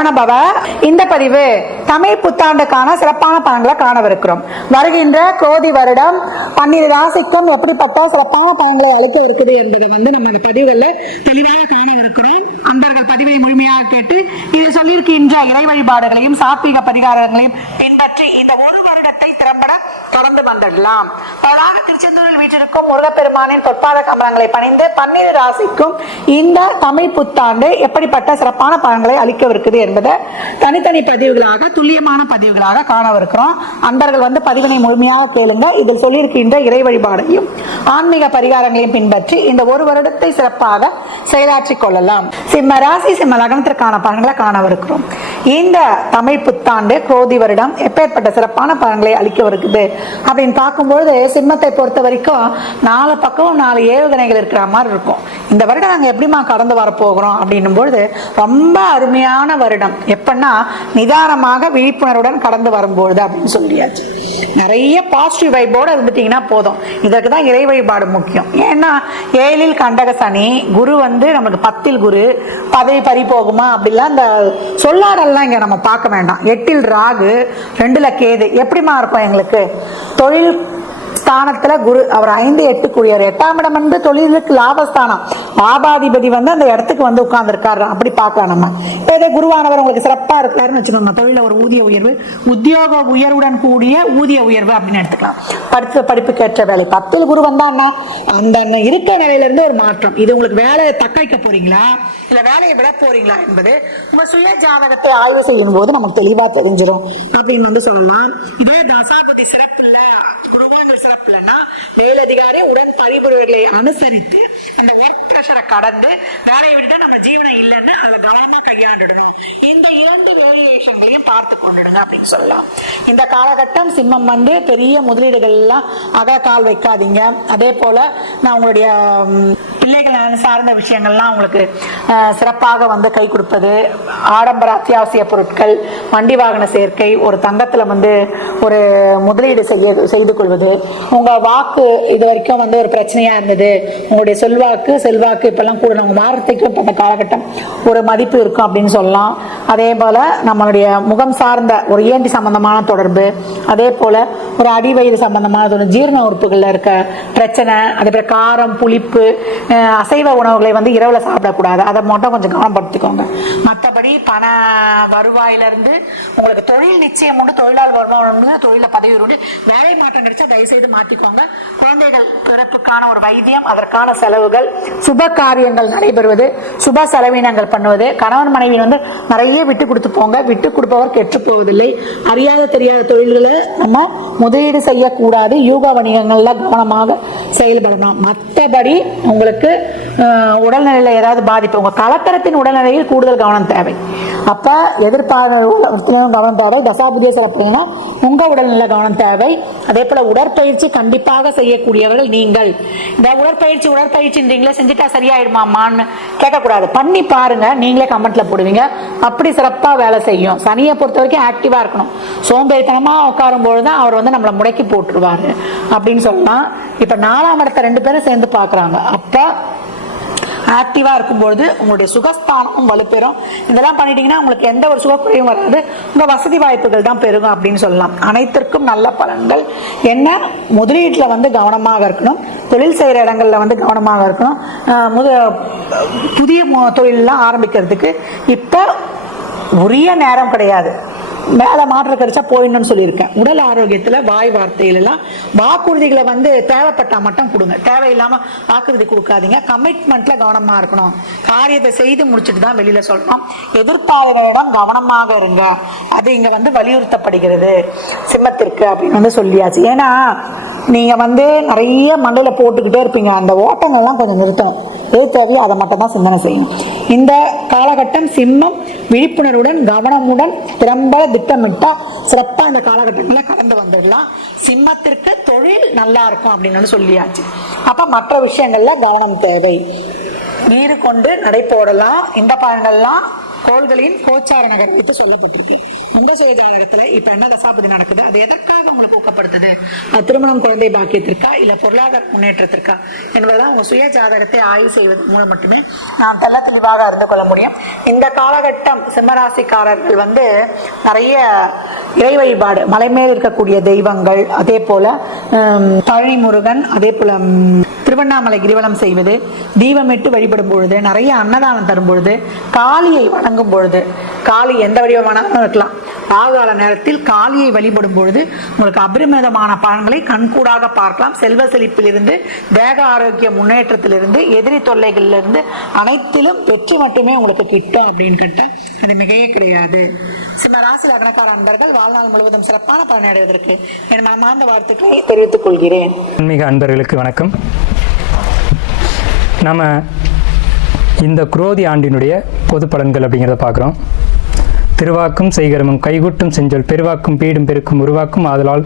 சரவணபவ. இந்த பதிவு தமிழ் புத்தாண்டுக்கான சிறப்பான பலன்களை காணவிருக்கிறோம். வருகின்ற குரோதி வருடம் 12 ராசிக்கும் எப்படிப்பட்ட சிறப்பான பலன்களை அளிக்க இருக்குது என்பதை நம்ம இந்த பதிவுகள்ல தெளிவாக காணவிருக்கிறோம். அன்பர்கள் பதிவை முழுமையாக கேட்டு இது சொல்லியிருக்கின்ற இறை வழிபாடுகளையும் சாத்வீக பரிகாரங்களையும் பின்பற்றி இந்த ஒரு வருடத்தை திறம்பட தொடர்ந்து வந்துடலாம். திருச்செந்தூரில் வீற்றிருக்கும் முருகப்பெருமானின் பொற்பாத கமலங்களை பணிந்து 12 ராசிக்கும் இந்த தமிழ் புத்தாண்டு எப்படிப்பட்ட சிறப்பான பலன்களை அளிக்கவிருக்குது என்பதை தனித்தனி பதிவுகளாக துல்லியமான பதிவுகளாக காணவிருக்கிறோம். அன்பர்கள் பதிவினை முழுமையாக கேளுங்க. இதில் சொல்லியிருக்கின்ற இறை வழிபாடையும் ஆன்மீக பரிகாரங்களையும் பின்பற்றி இந்த ஒரு வருடத்தை சிறப்பாக செயலாற்றிக் கொள்ளலாம். சிம்ம ராசி சிம்ம லக்னத்திற்கான பலன்களை காணவிருக்கிறோம். இந்த தமிழ் புத்தாண்டு குரோதி வருடம் எப்பேற்பட்ட சிறப்பான பலன்களை அளிக்கவிருக்குது அப்படின்னு பார்க்கும்பொழுது சிம்மத்தை பொறுத்த வரைக்கும் 4 பக்கம் 4 ஏவுகணைகள் இருக்கிற மாதிரி இருக்கும். இந்த வருடம் நாங்கள் எப்படிமா கடந்து வரப்போகிறோம் அப்படின்னும் பொழுது ரொம்ப அருமையான வருடம். எப்பன்னா நிதானமாக விழிப்புணர்வுடன் கடந்து வரும்பொழுது அப்படின்னு சொல்லியாச்சு. நிறைய பாசிட்டிவ் வைப்போடு இருந்துட்டீங்கன்னா போதும். இதற்கு தான் இறை வழிபாடு முக்கியம். ஏன்னா 7ல் கண்டக சனி, குரு நமக்கு 10ல் குரு, பதவி பறி போகுமா அப்படிலாம் இந்த சொல்லாடெல்லாம் இங்க நம்ம பார்க்க வேண்டாம். 8ல் ராகு, 2ல் கேது. எப்படிமா இருக்கும் எங்களுக்கு தொழில் ஸ்தானத்துல குரு, அவர் 5, 8 கூடியவர். 8ஆம் இடம் தொழிலுக்கு லாபஸ்தானம். லாபாதிபதி அந்த இடத்துக்கு உட்கார்ந்து இருக்காரு. அப்படி பார்க்கலாம். நம்ம இதே குருவானவர் உங்களுக்கு சிறப்பா இருக்காருன்னு வச்சுக்கோங்க. தொழில ஒரு ஊதிய உயர்வு, உத்தியோக உயர்வுடன் கூடிய ஊதிய உயர்வு அப்படின்னு எடுத்துக்கலாம். படித்த படிப்புக்கு ஏற்ற வேலை. 10ல் குரு வந்தான்னா அந்த இருக்க நிலையில இருந்து ஒரு மாற்றம். இது உங்களுக்கு வேலையை தக்க வைக்க போறீங்களா இல்ல வேலையை விட போறீங்களா என்பது உங்க சுய ஜாதகத்தை ஆய்வு செய்யும் போது நமக்கு தெளிவா தெரிஞ்சிடும் அப்படின்னு சொல்லலாம். இதே தசாபதி சிறப்பு இல்ல, குருவானவர் சிறப்பு இல்லைன்னா மேலதிகாரி உடன் பரிபுரிகளை அனுசரித்து அந்த ஒர்க் பிரஷரை கடந்து வேலையை விட்டு நம்ம ஜீவனம் இல்லைன்னு அதுல கவனமா கையாண்டுடணும். இந்த 2 வேரியேஷன்களையும் பார்த்து கொண்டுடுங்க அப்படின்னு சொல்லலாம். இந்த காலகட்டம் சிம்மம் பெரிய முதலீடுகள் எல்லாம் கால் வைக்காதீங்க. அதே போல நான் உங்களுடைய பிள்ளைகள் சார்ந்த விஷயங்கள்லாம் உங்களுக்கு சிறப்பாக கை கொடுப்பது, ஆடம்பர அத்தியாவசிய பொருட்கள், வண்டி வாகன சேர்க்கை, ஒரு தங்கத்துல ஒரு முதலீடு செய்து கொள்வது, உங்க வாக்கு இது வரைக்கும் ஒரு பிரச்சனையா இருந்தது, உங்களுடைய செல்வாக்கு இப்பெல்லாம் கூட நம்ம வாரத்துக்கு இந்த காலகட்டம் ஒரு மதிப்பு இருக்கும் அப்படின்னு சொல்லலாம். அதே போல நம்மளுடைய முகம் சார்ந்த ஒரு ENT சம்பந்தமான தொடர்பு, அதே போல ஒரு அடிவயிறு சம்பந்தமான ஜீரண உறுப்புகள்ல இருக்க பிரச்சனை, அதே போல காரம், புளிப்பு, அசைவ உணவுகளை இரவுல சாப்பிடக்கூடாது. அதை மட்டும் கொஞ்சம் கவனப்படுத்திக்கோங்க. மற்றபடி பண வருவாயில இருந்து உங்களுக்கு தொழில் நிச்சயம் உண்டு, தொழிலாளர் வருமானம் உண்டு, தொழில பதவி உண்டு. வேலை மாற்றம் கிடைச்சா தயவு செய்து மாற்றிக்கோங்க. குழந்தைகள் பிறப்புக்கான ஒரு வைத்தியம், அதற்கான செலவுகள், சுப காரியங்கள் நடைபெறுவது, சுப செலவினங்கள் பண்ணுவது, கணவன் மனைவி நிறைய விட்டு கொடுத்து போங்க. விட்டு கொடுப்பவர் கெட்டு போவதில்லை. அறியாத தெரியாத தொழில்களை நம்ம முதலீடு செய்யக்கூடாது. யூக வணிகங்கள்ல கவனமாக செயல்படணும். மற்றபடி உங்களுக்கு உடல்நிலையில ஏதாவது பாதிப்பு, உங்க கலத்தரத்தின் உடல்நிலையில் கூடுதல் கவனம் தேவை. அப்ப எதிர்பார்ப்பு கவனம் தேவை. தசாபுதிய சிறப்புனா உங்க உடல்நிலை கவனம் தேவை. அதே போல உடற்பயிற்சி கண்டிப்பாக செய்யக்கூடியவர்கள் நீங்கள். இந்த உடற்பயிற்சின்றீங்களே செஞ்சுட்டா சரியாயிடுமான்னு கேட்கக்கூடாது. பண்ணி பாருங்க. நீங்களே கமெண்ட்ல போடுவீங்க. அப்படி சிறப்பா வேலை செய்யும். சனியை பொறுத்த வரைக்கும் ஆக்டிவா இருக்கணும். சோம்பேறித்தனமா உட்காரும் பொழுதுதான் அவர் நம்மளை முடக்கி போட்டுருவாரு அப்படின்னு சொல்லலாம். இப்ப 4ஆம் இடத்தை 2 பேரும் சேர்ந்து பாக்குறாங்க. அப்ப ஆக்டிவா இருக்கும்பொழுது உங்களுடைய சுகஸ்தானமும் வலுப்பெறும். இதெல்லாம் பண்ணிட்டீங்கன்னா உங்களுக்கு எந்த ஒரு சுகக்குறையும் வராது. உங்க வசதி வாய்ப்புகள் தான் பெருகும் அப்படின்னு சொல்லலாம். அனைத்திற்கும் நல்ல பலன்கள். என்ன, முதலீட்டுல கவனமாக இருக்கணும். தொழில் செய்யற இடங்கள்ல கவனமாக இருக்கணும். புதிய தொழிலெல்லாம் ஆரம்பிக்கிறதுக்கு இப்ப உரிய நேரம் கிடையாது. மேல மாற்றம் கிடைச்சா போயிடணும்னு சொல்லியிருக்கேன். உடல் ஆரோக்கியத்துல வாய் வார்த்தையிலாம் வாக்குறுதிகளை தேவைப்பட்டா மட்டும் கொடுங்க. தேவையில்லாம வாக்குறுதி கொடுக்காதீங்க. கமிட்மெண்ட்ல கவனமா இருக்கணும். காரியத்தை செய்து முடிச்சுட்டு தான் வெளியில சொல்லணும். எதிர்பார்வைகளிடம் கவனமாக இருங்க. அது இங்க வலியுறுத்தப்படுகிறது சிம்மத்திற்கு அப்படின்னு சொல்லியாச்சு. ஏன்னா நீங்க நிறைய மண்டையில போட்டுக்கிட்டே இருப்பீங்க. அந்த ஓட்டங்கள்லாம் கொஞ்சம் நிறுத்தணும். எது தேவையோ அதை மட்டும் தான் சிந்தனை செய்யணும். இந்த காலகட்டம் சிம்மம் விழிப்புணர்வுடன் கவனமுடன் திறம்பட திட்டமிட்டா சிறப்பா இந்த காலகட்டங்களை கடந்து வந்துடலாம். சிம்மத்திற்கு தொழில் நல்லா இருக்கும் அப்படின்னு சொல்லியாச்சு. அப்ப மற்ற விஷயங்கள்ல கவனம் தேவை. நீரு கொண்டு நடை போடலாம். இந்த பலன்கள்லாம் கோள்களின் கோச்சார நகரத்தை சொல்லப்பட்டிருக்கு. இந்த செய்தாளத்துல இப்ப என்ன தசாபதி நடக்குது, அது எதற்காக உங்களுக்கு ஊக்கப்படுத்துது? திருமணம், குழந்தை பாக்கியத்திற்கா இல்ல பொருளாதார முன்னேற்றத்திற்கா என்பதெல்லாம் உங்க சுய ஜாதகத்தை ஆய்வு செய்வது மூலம் மட்டுமே நாம் தெள்ள தெளிவாக அறிந்து கொள்ள முடியும். இந்த காலகட்டம் சிம்மராசிக்காரர்கள் நிறைய இறை வழிபாடு, மலை மேல் இருக்கக்கூடிய தெய்வங்கள், அதே போல பழனி முருகன், அதே போல திருவண்ணாமலை கிரிவலம் செய்வது, தீபமிட்டு வழிபடும் பொழுது, நிறைய அன்னதானம் தரும் பொழுது, காளியை வணங்கும் பொழுது, காளி எந்த வடிவமானாலும் இருக்கலாம், ஆகால நேரத்தில் காளியை வழிபடும் பொழுது உங்களுக்கு அபரிமிதமான பலன்களை கண்கூடாக பார்க்கலாம். செல்வ செழிப்பிலிருந்து, தேக ஆரோக்கிய முன்னேற்றத்திலிருந்து, எதிரி தொல்லைகளிலிருந்து அனைத்திலும் வெற்றி மட்டுமே உங்களுக்கு கிட்டும் அப்படின்னு கேட்டா அது மிகையே கிடையாது. சிம்ம ராசி லக்னக்கார அன்பர்கள் வாழ்நாள் முழுவதும் சிறப்பான பலன் அடைவதற்கு என் மனமார்ந்த வாழ்த்துக்களை தெரிவித்துக் கொள்கிறேன். மிக அன்பர்களுக்கு வணக்கம். நம்ம இந்த குரோதி ஆண்டினுடைய பொது பலன்கள் அப்படிங்கிறத பார்க்குறோம். திருவாக்கும் செய்கரமும் கைகூட்டும் செஞ்சொல் பெருவாக்கும் பீடும் பெருக்கும் உருவாக்கும் ஆதலால்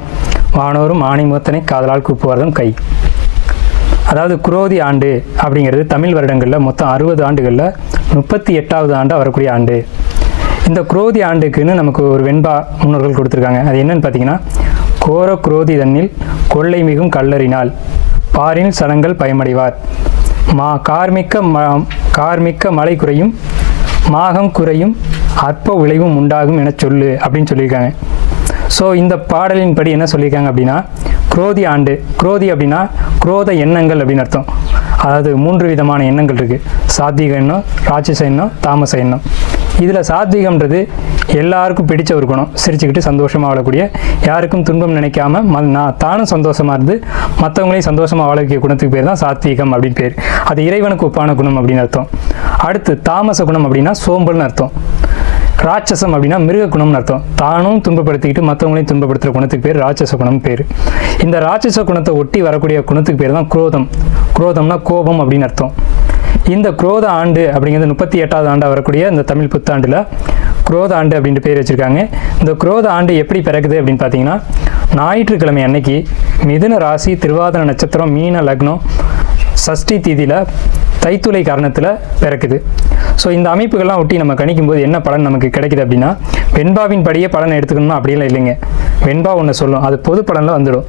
வானோரும் ஆணை மூத்தனை காதலால் கூப்புவதும் கை. அதாவது குரோதி ஆண்டு அப்படிங்கிறது தமிழ் வருடங்களில் மொத்தம் 60 ஆண்டுகளில் 38வது ஆண்டாக வரக்கூடிய ஆண்டு. இந்த குரோதி ஆண்டுக்குன்னு நமக்கு ஒரு வெண்பா முன்னோர்கள் கொடுத்துருக்காங்க. அது என்னன்னு பார்த்தீங்கன்னா, கோர குரோதி தன்னில் கொள்ளை மிகும் கல்லறினால் பாரில் சடங்கள் பயமடைவார், கார்மிக்க மழை குறையும், மாகம் குறையும், அற்ப விளைவும் உண்டாகும் என சொல்லு அப்படின்னு சொல்லியிருக்காங்க. ஸோ இந்த பாடலின் படி என்ன சொல்லியிருக்காங்க அப்படின்னா, குரோதி ஆண்டு, குரோதி அப்படின்னா குரோத எண்ணங்கள் அப்படின்னு அர்த்தம். அதாவது 3 விதமான எண்ணங்கள் இருக்குது. சாத்வீக எண்ணம், ராட்சச எண்ணம், தாமச எண்ணம். இதில் சாத்வீகம்ன்றது எல்லாருக்கும் பிடிச்ச ஒரு குணம். சிரிச்சுக்கிட்டு சந்தோஷமாக வாழக்கூடிய, யாருக்கும் துன்பம் நினைக்காம நான் தானும் சந்தோஷமாக இருந்து மற்றவங்களையும் சந்தோஷமாக வாழ வைக்கிற குணத்துக்கு பேர் தான் சாத்வீகம் அப்படின்னு பேர். அது இறைவனுக்கு ஒப்பான குணம் அப்படின்னு அர்த்தம். அடுத்து தாமச குணம் அப்படின்னா சோம்பல்னு அர்த்தம். ராட்சசம் அப்படின்னா மிருக குணம்னு அர்த்தம். தானும் துன்பப்படுத்திக்கிட்டு மற்றவங்களையும் துன்பப்படுத்துகிற குணத்துக்கு பேர் ராட்சச குணம் பேர். இந்த ராட்சச குணத்தை ஒட்டி வரக்கூடிய குணத்துக்கு பேர் தான் குரோதம். குரோதம்னா கோபம் அப்படின்னு அர்த்தம். இந்த குரோத ஆண்டு அப்படிங்கிறது 38வது ஆண்டாக வரக்கூடிய இந்த தமிழ் புத்தாண்டில் குரோத ஆண்டு அப்படின்ட்டு பேர் வச்சுருக்காங்க. இந்த குரோத ஆண்டு எப்படி பிறகுது அப்படின்னு பார்த்தீங்கன்னா, ஞாயிற்றுக்கிழமை அன்னைக்கு மிதுன ராசி, திருவாதிர நட்சத்திரம், மீன லக்னம், சஷ்டி தீதியில் தைத்துளை காரணத்தில் பிறக்குது. ஸோ இந்த அமைப்புகள்லாம் ஒட்டி நம்ம கணிக்கும் போது என்ன பலன் நமக்கு கிடைக்குது அப்படின்னா, வெண்பாவின் படியே பலனை எடுத்துக்கணும்னா அப்படியெல்லாம் இல்லைங்க. வெண்பா ஒன்று சொல்லும், அது பொது பலனில் வந்துடும்.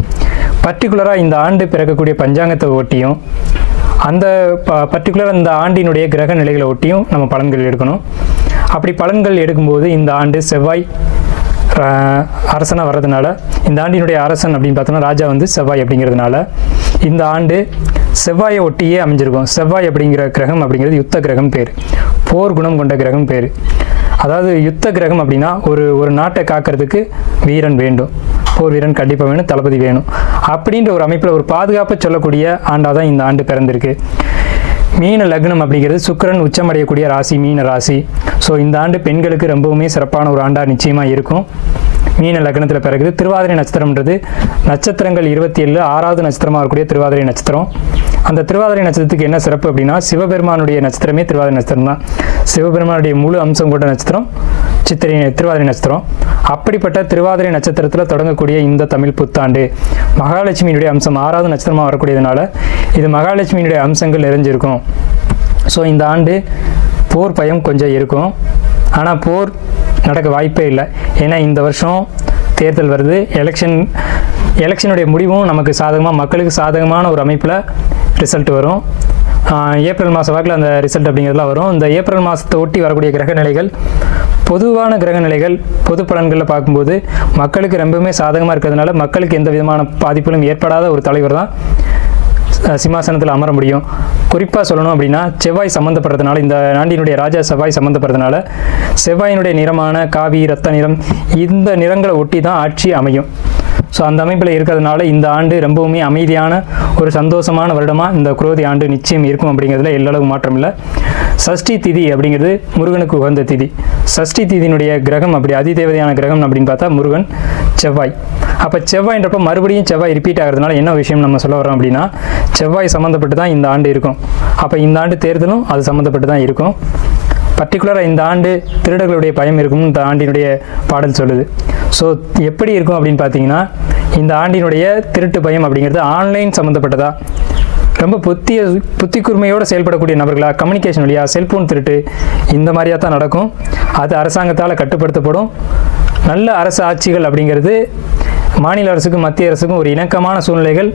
பர்டிகுலராக இந்த ஆண்டு பிறக்கக்கூடிய பஞ்சாங்கத்தை ஒட்டியும், அந்த பர்டிகுலர் அந்த ஆண்டினுடைய கிரக நிலைகளை ஒட்டியும் நம்ம பலன்கள் எடுக்கணும். அப்படி பலன்கள் எடுக்கும்போது இந்த ஆண்டு செவ்வாய் அரசனாக வர்றதுனால, இந்த ஆண்டினுடைய அரசன் அப்படின்னு பார்த்தோம்னா ராஜா செவ்வாய் அப்படிங்கிறதுனால இந்த ஆண்டு செவ்வாயை ஒட்டியே அமைஞ்சிருக்கும். செவ்வாய் அப்படிங்கிற கிரகம் அப்படிங்கிறது யுத்த கிரகம் பேர், போர் குணம் கொண்ட கிரகம் பேர். அதாவது யுத்த கிரகம் அப்படின்னா ஒரு நாட்டை காக்கிறதுக்கு வீரன் வேண்டும், போர் வீரன் கண்டிப்பாக வேணும், தளபதி வேணும். அப்படின்ற ஒரு அமைப்பில் ஒரு பாதுகாப்பை சொல்லக்கூடிய ஆண்டாக தான் இந்த ஆண்டு பிறந்திருக்கு. மீன லக்னம் அப்படிங்கிறது சுக்கிரன் உச்சமடையக்கூடிய ராசி மீன ராசி. ஸோ இந்த ஆண்டு பெண்களுக்கு ரொம்பவுமே சிறப்பான ஒரு ஆண்டாக நிச்சயமாக இருக்கும். மீன லக்னத்தில் பிறகுது. திருவாதிரை நட்சத்திரம்ன்றது நட்சத்திரங்கள் 27 6வது நட்சத்திரமாக இருக்கக்கூடிய திருவாதிரை நட்சத்திரம். அந்த திருவாதிரை நட்சத்திரத்துக்கு என்ன சிறப்பு அப்படின்னா, சிவபெருமானுடைய நட்சத்திரமே திருவாதிரை நட்சத்திரம் தான். சிவபெருமானுடைய முழு அம்சம் கொண்ட நட்சத்திரம் திருவாதிரை நட்சத்திரம். அப்படிப்பட்ட திருவாதிரை நட்சத்திரத்தில் தொடங்கக்கூடிய இந்த தமிழ் புத்தாண்டு மகாலட்சுமியினுடைய அம்சம் 6வது நட்சத்திரமாக வரக்கூடியதுனால இது மகாலட்சுமியினுடைய அம்சங்கள் நிறைஞ்சிருக்கும். ஸோ இந்த ஆண்டு போர் பயம் கொஞ்சம் இருக்கும், ஆனால் போர் நடக்க வாய்ப்பே இல்லை. ஏன்னா இந்த வருஷம் தேர்தல் வருது, எலெக்ஷனுடைய முடிவும் நமக்கு சாதகமாக, மக்களுக்கு சாதகமான ஒரு அமைப்பில் ரிசல்ட் வரும். ஏப்ரல் மாத வாக்கில் அந்த ரிசல்ட் அப்படிங்கிறதுலாம் வரும். இந்த ஏப்ரல் மாதத்தை ஒட்டி வரக்கூடிய கிரக நிலைகள், பொதுவான கிரக நிலைகள் பொது பலன்களில் பார்க்கும்போது மக்களுக்கு ரொம்பவுமே சாதகமாக இருக்கிறதுனால மக்களுக்கு எந்த விதமான பாதிப்புகளும் ஏற்படாத ஒரு தலைவர் தான் சிம்மாசனத்தில் அமர முடியும். குறிப்பாக சொல்லணும் அப்படின்னா, செவ்வாய் சம்மந்தப்படுறதுனால, இந்த ஆண்டினுடைய ராஜா செவ்வாய் சம்மந்தப்படுறதுனால செவ்வாயினுடைய நிறமான காவி, ரத்த நிறம், இந்த நிறங்களை ஒட்டி தான் ஆட்சி அமையும். ஸோ அந்த அமைப்பில் இருக்கிறதுனால இந்த ஆண்டு ரொம்பவுமே அமைதியான ஒரு சந்தோஷமான வருடமாக இந்த குரோதி ஆண்டு நிச்சயம் இருக்கும் அப்படிங்கிறதுல எல்லளவு மாற்றம் இல்லை. சஷ்டி திதி அப்படிங்கிறது முருகனுக்கு உகந்த திதி. சஷ்டி திதியினுடைய கிரகம் அப்படி அதிதேவதையான கிரகம் அப்படின்னு பார்த்தா முருகன், செவ்வாய். அப்போ செவ்வாய்ன்றப்ப மறுபடியும் செவ்வாய் ரிப்பீட் ஆகிறதுனால என்ன விஷயம் நம்ம சொல்ல வரோம் அப்படின்னா, செவ்வாய் சம்மந்தப்பட்டு தான் இந்த ஆண்டு இருக்கும். அப்போ இந்த ஆண்டு தேர்தலும் அது சம்மந்தப்பட்டு தான் இருக்கும். பர்டிகுலராக இந்த ஆண்டு திருடர்களுடைய பயம் இருக்கும்னு இந்த ஆண்டினுடைய பாடல் சொல்லுது. ஸோ எப்படி இருக்கும் அப்படின்னு பார்த்தீங்கன்னா, இந்த ஆண்டினுடைய திருட்டு பயம் அப்படிங்கிறது ஆன்லைன் சம்மந்தப்பட்டதா, ரொம்ப புத்தி கூர்மையோடு செயல்படக்கூடிய நபர்களா, கம்யூனிகேஷன் வழியா, செல்ஃபோன் திருட்டு இந்த மாதிரியாக தான் நடக்கும். அது அரசாங்கத்தால் கட்டுப்படுத்தப்படும். நல்ல அரசு ஆட்சிகள் அப்படிங்கிறது மாநில அரசுக்கும் மத்திய அரசுக்கும் ஒரு இணக்கமான சூழ்நிலைகள்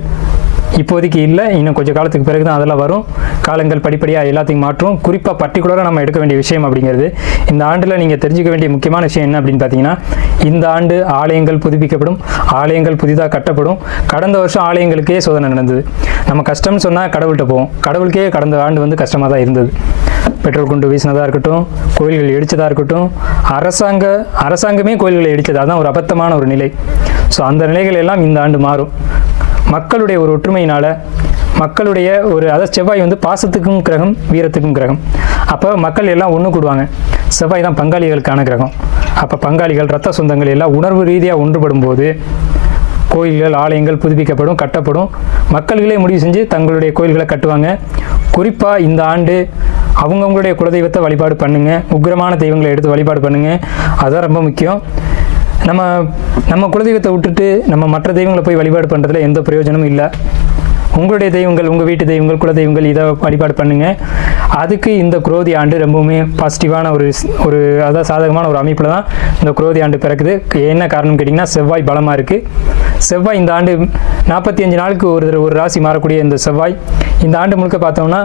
இப்போதைக்கு இல்லை. இன்னும் கொஞ்சம் காலத்துக்கு பிறகு தான் அதெல்லாம் வரும். காலங்கள் படிப்படியாக எல்லாத்தையும் மாற்றும். குறிப்பாக பர்டிகுலராக நம்ம எடுக்க வேண்டிய விஷயம் அப்படிங்கிறது, இந்த ஆண்டில் நீங்கள் தெரிஞ்சுக்க வேண்டிய முக்கியமான விஷயம் என்ன அப்படின்னு பார்த்தீங்கன்னா, இந்த ஆண்டு ஆலயங்கள் புதுப்பிக்கப்படும், ஆலயங்கள் புதிதாக கட்டப்படும். கடந்த வருஷம் ஆலயங்களுக்கே சோதனை நடந்தது. நம்ம கஷ்டம்னு சொன்னால் கடவுள்கிட்ட போவோம். கடவுளுக்கே கடந்த ஆண்டு வந்து கஷ்டமாக தான் இருந்தது. பெட்ரோல் குண்டு வீசினதாக இருக்கட்டும், கோயில்கள் இடித்ததாக இருக்கட்டும், அரசாங்கமே கோயில்களை இடித்தது. அதுதான் ஒரு அபத்தமான ஒரு நிலை. ஸோ அந்த நிலைகள் எல்லாம் இந்த ஆண்டு மாறும். மக்களுடைய ஒரு ஒற்றுமையினால், மக்களுடைய ஒரு அதாவது செவ்வாய் வந்து பாசத்துக்கும் கிரகம், வீரத்துக்கும் கிரகம். அப்போ மக்கள் எல்லாம் ஒன்று கூடுவாங்க. செவ்வாய் தான் பங்காளிகளுக்கான கிரகம். அப்போ பங்காளிகள், ரத்த சொந்தங்கள் எல்லாம் உணர்வு ரீதியாக ஒன்றுபடும் போது கோயில்கள், ஆலயங்கள் புதுப்பிக்கப்படும், கட்டப்படும். மக்கள்களே முடிவு செஞ்சு தங்களுடைய கோயில்களை கட்டுவாங்க. குறிப்பாக இந்த ஆண்டு அவங்கவுங்களுடைய குலதெய்வத்தை வழிபாடு பண்ணுங்கள். உக்கிரமான தெய்வங்களை எடுத்து வழிபாடு பண்ணுங்கள். அதுதான் ரொம்ப முக்கியம். நம்ம குலதெய்வத்தை விட்டுட்டு நம்ம மற்ற தெய்வங்களை போய் வழிபாடு பண்ணுறதுல எந்த பிரயோஜனமும் இல்லை. உங்களுடைய தெய்வங்கள், உங்கள் வீட்டு தெய்வங்கள், குலதெய்வங்கள், இதை வழிபாடு பண்ணுங்கள். அதுக்கு இந்த குரோதி ஆண்டு ரொம்பவுமே பாசிட்டிவான ஒரு அதாவது சாதகமான ஒரு அமைப்பில் தான் இந்த குரோதி ஆண்டு பிறக்குது. என்ன காரணம் கேட்டிங்கன்னா, செவ்வாய் பலமாக இருக்குது. செவ்வாய் இந்த ஆண்டு 45 நாளுக்கு ஒரு ராசி மாறக்கூடிய இந்த செவ்வாய் இந்த ஆண்டு முழுக்க பார்த்தோம்னா,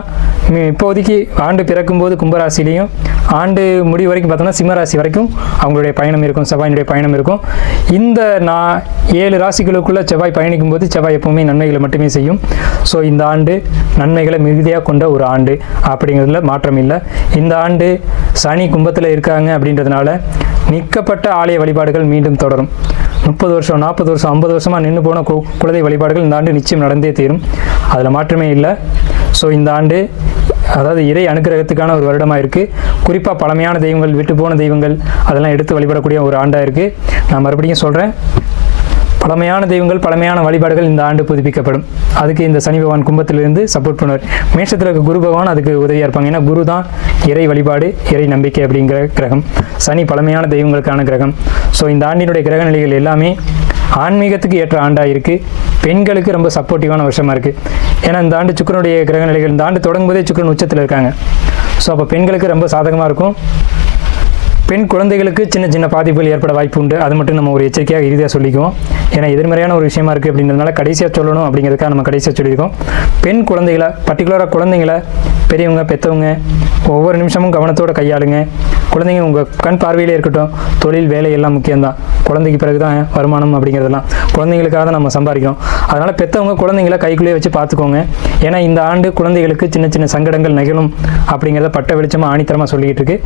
இப்போதைக்கு ஆண்டு பிறக்கும்போது கும்பராசிலையும், ஆண்டு முடிவு வரைக்கும் பார்த்தோம்னா சிம்மராசி வரைக்கும் அவங்களுடைய பயணம் இருக்கும், செவ்வாயினுடைய பயணம் இருக்கும். இந்த 7 ராசிகளுக்குள்ளே செவ்வாய் பயணிக்கும் போது செவ்வாய் எப்பவுமே நன்மைகளை மட்டுமே செய்யும். ஸோ இந்த ஆண்டு நன்மைகளை மிகுதியாக கொண்ட ஒரு ஆண்டு அப்படிங்கிறதுல மாற்றம் இல்லை. இந்த ஆண்டு சனி கும்பத்தில் இருக்காங்க அப்படின்றதுனால நிற்கப்பட்ட ஆலய வழிபாடுகள் மீண்டும் தொடரும். 30 வருஷம், 40 வருஷம், 50 வருஷமாக நின்று போன குலதெய்வ வழிபாடுகள் இந்த ஆண்டு நிச்சயம் நடந்தே தீரும். அதில் மாற்றமே இல்லை. ஸோ இந்த ஆண்டு அதாவது இறை அனுக்கிரகத்துக்கான ஒரு வருடமாக இருக்குது. குறிப்பாக பழமையான தெய்வங்கள், விட்டு போன தெய்வங்கள் அதெல்லாம் எடுத்து வழிபடக்கூடிய ஒரு ஆண்டாக இருக்குது. நான் மறுபடியும் சொல்கிறேன், பழமையான தெய்வங்கள், பழமையான வழிபாடுகள் இந்த ஆண்டு புதுப்பிக்கப்படும். அதுக்கு இந்த சனி பகவான் கும்பத்திலிருந்து சப்போர்ட் பண்ணுவார். மேஷத்தில் இருக்க குரு பகவான் அதுக்கு உதவியாக இருப்பாங்க. ஏன்னா குரு தான் இறை வழிபாடு, இறை நம்பிக்கை அப்படிங்கிற கிரகம். சனி பழமையான தெய்வங்களுக்கான கிரகம். ஸோ இந்த ஆண்டினுடைய கிரக நிலைகள் எல்லாமே ஆன்மீகத்துக்கு ஏற்ற ஆண்டாக இருக்குது. பெண்களுக்கு ரொம்ப சப்போர்ட்டிவான வருஷமாக இருக்குது. ஏன்னா இந்த ஆண்டு சுக்கிரனுடைய கிரக நிலைகள், இந்த ஆண்டு தொடங்கும் போதே சுக்கிரன் உச்சத்தில் இருக்காங்க. ஸோ அப்போ பெண்களுக்கு ரொம்ப சாதகமாக இருக்கும். பெண் குழந்தைகளுக்கு சின்ன சின்ன பாதிப்புகள் ஏற்பட வாய்ப்பு உண்டு. அது மட்டும் நம்ம ஒரு எச்சரிக்கையாக இறுதியாக சொல்லிக்குவோம். ஏன்னா எதிர்மறையான ஒரு விஷயமா இருக்குது அப்படின்றதுனால கடைசியாக சொல்லணும் அப்படிங்கிறதுக்காக நம்ம கடைசியாக சொல்லியிருக்கோம். பெண் குழந்தைகளை, பர்டிகுலராக குழந்தைங்களை, பெரியவங்க, பெற்றவங்க ஒவ்வொரு நிமிஷமும் கவனத்தோடு கையாளுங்க. குழந்தைங்க உங்கள் கண் பார்வையிலே இருக்கட்டும். தொழில், வேலை எல்லாம் முக்கியம்தான். குழந்தைக்கு பிறகு தான் வருமானம் அப்படிங்கிறதெல்லாம். குழந்தைங்களுக்காக தான் நம்ம சம்பாதிக்கிறோம். அதனால் பெற்றவங்க குழந்தைங்களை கைக்குள்ளேயே வச்சு பார்த்துக்கோங்க. ஏன்னா இந்த ஆண்டு குழந்தைகளுக்கு சின்ன சின்ன சங்கடங்கள் நிகழும் அப்படிங்கிறத பட்ட வெளிச்சமாக ஆணித்தரமாக சொல்லிக்கிட்டு இருக்கு.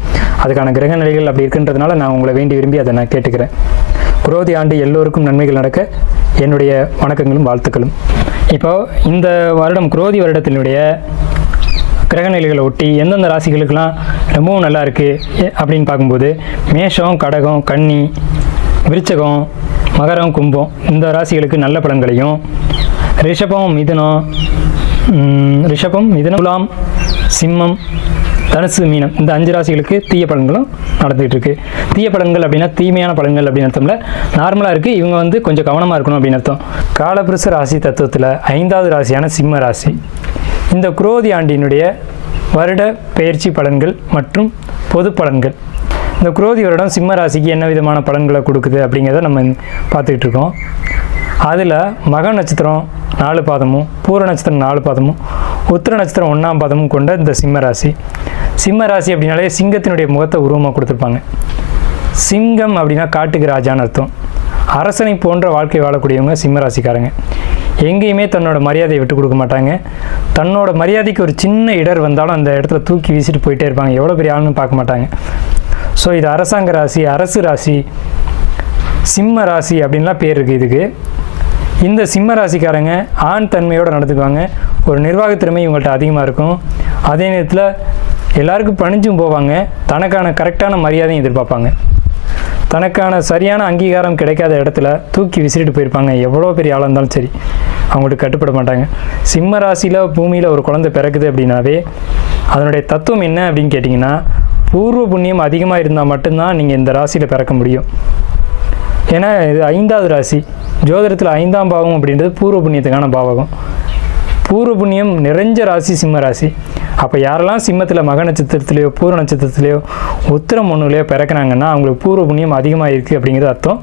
அதுக்கான கிரக நிலைகள் அப்படி இருக்குன்றதுனால நான் உங்களை வேண்டி விரும்பி அதை நான் கேட்டுக்கிறேன். குரோதி ஆண்டு எல்லோருக்கும் நன்மைகள் நடக்க என்னுடைய வணக்கங்களும் வாழ்த்துக்களும். இப்போ இந்த வருடம் குரோதி வருடத்தினுடைய கிரகநிலைகளை ஒட்டி எந்தெந்த ராசிகளுக்கெல்லாம் ரொம்பவும் நல்லா இருக்குது அப்படின்னு பார்க்கும்போது, மேஷம், கடகம், கன்னி, விருச்சகம், மகரம், கும்பம் இந்த ராசிகளுக்கு நல்ல பலன்களையும், ரிஷபம், மிதுனம், துலாம், சிம்மம், தனுசு, மீனம் இந்த 5 ராசிகளுக்கு தீய பலன்களும் நடந்துகிட்டு இருக்கு. தீய பலன்கள் அப்படின்னா தீமையான பலன்கள் அப்படின்னு அர்த்தம்ல, நார்மலாக இருக்குது. இவங்க வந்து கொஞ்சம் கவனமாக இருக்கணும் அப்படின்னு அர்த்தம். காலபுருஷ ராசி தத்துவத்தில் 5வது ராசியான சிம்ம ராசி. இந்த குரோதி ஆண்டினுடைய வருட பெயர்ச்சி பலன்கள் மற்றும் பொது பலன்கள். இந்த குரோதி வருடம் சிம்ம ராசிக்கு என்ன விதமான பலன்களை கொடுக்குது அப்படிங்கிறத நம்ம பார்த்துக்கிட்டு இருக்கோம். அதில் மக நட்சத்திரம் 4 பாதமும், பூர நட்சத்திரம் 4 பாதமும், உத்திர நட்சத்திரம் 1ஆம் பாதமும் கொண்ட இந்த சிம்ம ராசி. சிம்ம ராசி அப்படின்னாலே சிங்கத்தினுடைய முகத்தை உருவமாக கொடுத்துருப்பாங்க. சிங்கம் அப்படின்னா காட்டுக்கு ராஜான்னு அர்த்தம். அரசனை போன்ற வாழ்க்கை வாழக்கூடியவங்க சிம்ம ராசிக்காரங்க. எங்கேயுமே தன்னோட மரியாதையை விட்டு கொடுக்க மாட்டாங்க. தன்னோட மரியாதைக்கு ஒரு சின்ன இடர் வந்தாலும் அந்த இடத்துல தூக்கி வீசிட்டு போயிட்டே இருப்பாங்க. எவ்வளோ பெரிய ஆளுன்னு பார்க்க மாட்டாங்க. ஸோ இது அரசாங்க ராசி, அரசு ராசி, சிம்ம ராசி அப்படின்லாம் பேர் இருக்குது இதுக்கு. இந்த சிம்ம ராசிக்காரங்க ஆண் தன்மையோடு நடந்துக்குவாங்க. ஒரு நிர்வாகத்திறமை இவங்கள்ட்ட அதிகமாக இருக்கும். அதே நேரத்தில் எல்லாருக்கும் பணிஞ்சும் போவாங்க. தனக்கான கரெக்டான மரியாதையும் எதிர்பார்ப்பாங்க. தனக்கான சரியான அங்கீகாரம் கிடைக்காத இடத்துல தூக்கி விசிறிட்டு போயிருப்பாங்க. எவ்வளோ பெரிய ஆளாக இருந்தாலும் சரி, அவங்களுக்கு கட்டுப்பட மாட்டாங்க. சிம்ம ராசியில் பூமியில் ஒரு குழந்தை பிறக்குது அப்படின்னாவே அதனுடைய தத்துவம் என்ன அப்படின்னு கேட்டிங்கன்னா, பூர்வ புண்ணியம் அதிகமாக இருந்தால் மட்டும்தான் நீங்கள் இந்த ராசியில் பிறக்க முடியும். ஏன்னா இது 5வது ராசி. ஜோதிடத்தில் 5ஆம் பாவம் அப்படின்றது பூர்வ புண்ணியத்துக்கான பாவகம். பூர்வ புண்ணியம் நிறைஞ்ச ராசி சிம்ம ராசி. அப்போ யாரெல்லாம் சிம்மத்தில் மக நட்சத்திரத்துலேயோ, பூர்வ நட்சத்திரத்துலேயோ, உத்திரம் 1லையோ பிறக்கிறாங்கன்னா அவங்களுக்கு பூர்வ புண்ணியம் அதிகமாக இருக்குது அப்படிங்கிறது அர்த்தம்.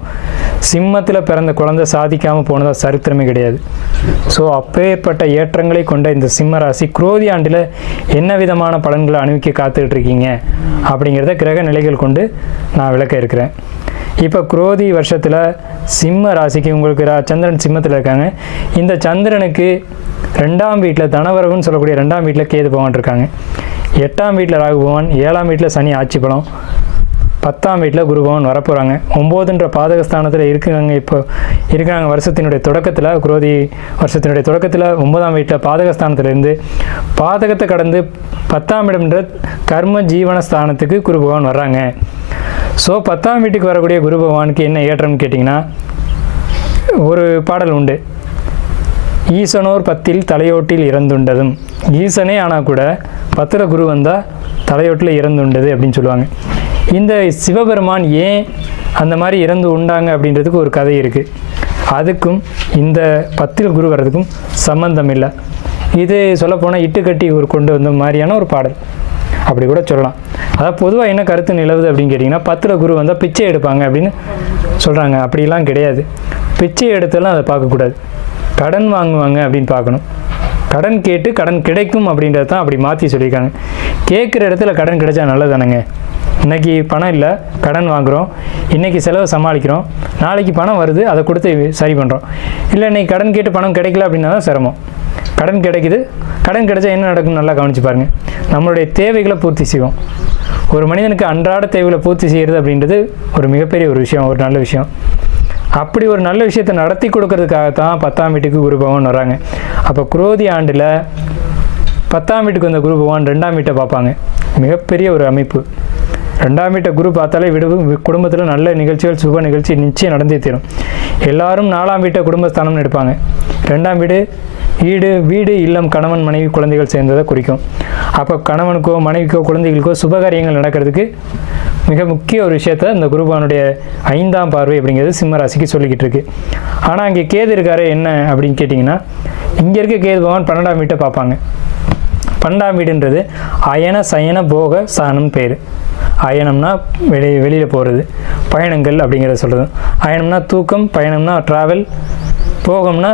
சிம்மத்தில் பிறந்த குழந்தை சாதிக்காமல் போனதா சரித்திரமே கிடையாது. ஸோ அப்பேற்பட்ட ஏற்றங்களை கொண்ட இந்த சிம்ம ராசி குரோதி ஆண்டில் என்ன விதமான பலன்களை அனுபவிக்க காத்துக்கிட்டு இருக்கீங்க அப்படிங்கிறத கிரக நிலைகள் கொண்டு நான் விளக்க இருக்கிறேன். இப்போ குரோதி வருஷத்தில் சிம்ம ராசிக்கு உங்களுக்கு சந்திரன் சிம்மத்தில் இருக்காங்க. இந்த சந்திரனுக்கு 2ஆம் வீட்டில் தனவரவுன்னு சொல்லக்கூடிய 2ஆம் வீட்டில் கேது பகவான் இருக்காங்க. 8ஆம் வீட்டில் ராகு பகவான், 7ஆம் வீட்டில் சனி ஆட்சி பலம், 10ஆம் வீட்டில் குரு பகவான் வரப்போகிறாங்க. 9ன்ற பாதகஸ்தானத்தில் இருக்காங்க. இப்போ இருக்கிறாங்க வருஷத்தினுடைய தொடக்கத்தில், குரோதி வருஷத்தினுடைய தொடக்கத்தில் 9ஆம் வீட்டில் பாதகஸ்தானத்திலிருந்து பாதகத்தை கடந்து 10ஆம் இடம்ன்ற கர்ம ஜீவனஸ்தானத்துக்கு குரு பகவான் வர்றாங்க. ஸோ 10ஆம் வீட்டுக்கு வரக்கூடிய குரு பகவானுக்கு என்ன ஏற்றம்னு கேட்டிங்கன்னா, ஒரு பாடல் உண்டு, ஈசனோர் 10ல் தலையோட்டில் இறந்துண்டதும். ஈசனே ஆனால் கூட 10ல் குரு வந்தால் தலையோட்டில் இறந்துண்டது அப்படின்னு சொல்லுவாங்க. இந்த சிவபெருமான் ஏன் அந்த மாதிரி இறந்து உண்டாங்க அப்படின்றதுக்கு ஒரு கதை இருக்குது. அதுக்கும் இந்த 10ல் குரு வர்றதுக்கும் சம்பந்தம் இல்லை. இது சொல்லப்போனால் இட்டுக்கட்டி ஒரு கொண்டு வந்த மாதிரியான ஒரு பாடல் அப்படி கூட சொல்லலாம். அதாவது பொதுவாக என்ன கருத்து நிலவுது அப்படின்னு கேட்டிங்கன்னா, 10ல் குரு வந்தால் பிச்சை எடுப்பாங்க அப்படின்னு சொல்கிறாங்க. அப்படிலாம் கிடையாது. பிச்சை எடுத்தெல்லாம் அதை பார்க்கக்கூடாது. கடன் வாங்குவாங்க அப்படின்னு பார்க்கணும். கடன் கேட்டு கடன் கிடைக்கும் அப்படின்றது தான் அப்படி மாற்றி சொல்லியிருக்காங்க. கேட்குற இடத்துல கடன் கிடைச்சா நல்லதானங்க. இன்றைக்கி பணம் இல்லை, கடன் வாங்குகிறோம், இன்றைக்கி செலவை சமாளிக்கிறோம், நாளைக்கு பணம் வருது, அதை கொடுத்து சரி பண்ணுறோம். இல்லை இன்றைக்கி கடன் கேட்டு பணம் கிடைக்கல அப்படின்னா தான் சிரமம். கடன் கிடைக்குது, கடன் கிடைச்சா என்ன நடக்கும் நல்லா கவனித்து பாருங்கள். நம்மளுடைய தேவைகளை பூர்த்தி செய்வோம். ஒரு மனிதனுக்கு அன்றாட தேவைகளை பூர்த்தி செய்கிறது அப்படின்றது ஒரு மிகப்பெரிய ஒரு விஷயம், ஒரு நல்ல விஷயம். அப்படி ஒரு நல்ல விஷயத்தை நடத்தி கொடுக்கறதுக்காகத்தான் 10ஆம் வீட்டுக்கு குரு பகவான் வராங்க. அப்போ குரோதி ஆண்டில் 10ஆம் வீட்டுக்கு வந்த குரு பகவான் 2ஆம் வீட்டை பார்ப்பாங்க. மிகப்பெரிய ஒரு அமைப்பு. 2ஆம் வீட்டை குரு பார்த்தாலே குடும்பத்தில் நல்ல நிகழ்ச்சிகள், சுப நிகழ்ச்சி நிச்சயம் நடந்தே தீரும். எல்லாரும் 4ஆம் வீட்டை குடும்பஸ்தானம்னு எடுப்பாங்க. 2ஆம் வீடு வீடு இல்லம், கணவன் மனைவி குழந்தைகள் சேர்ந்ததை குறிக்கும். அப்போ கணவனுக்கோ மனைவிக்கோ குழந்தைகளுக்கோ சுபகாரியங்கள் நடக்கிறதுக்கு மிக முக்கிய ஒரு விஷயத்த இந்த குரு பகவானுடைய 5ஆம் பார்வை அப்படிங்கிறது சிம்ம ராசிக்கு சொல்லிக்கிட்டு இருக்கு. ஆனால் அங்கே கேது இருக்காரு என்ன அப்படின்னு கேட்டிங்கன்னா, இங்கே இருக்க கேது பகவான் 12ஆம் வீட்டை பார்ப்பாங்க. 12ஆம் வீடுன்றது அயன சயன போக சாணம் பேர். அயனம்னா வெளியில் போகிறது, பயணங்கள் அப்படிங்கிறத சொல்கிறது. அயனம்னா தூக்கம், பயணம்னா ட்ராவல், போகம்னா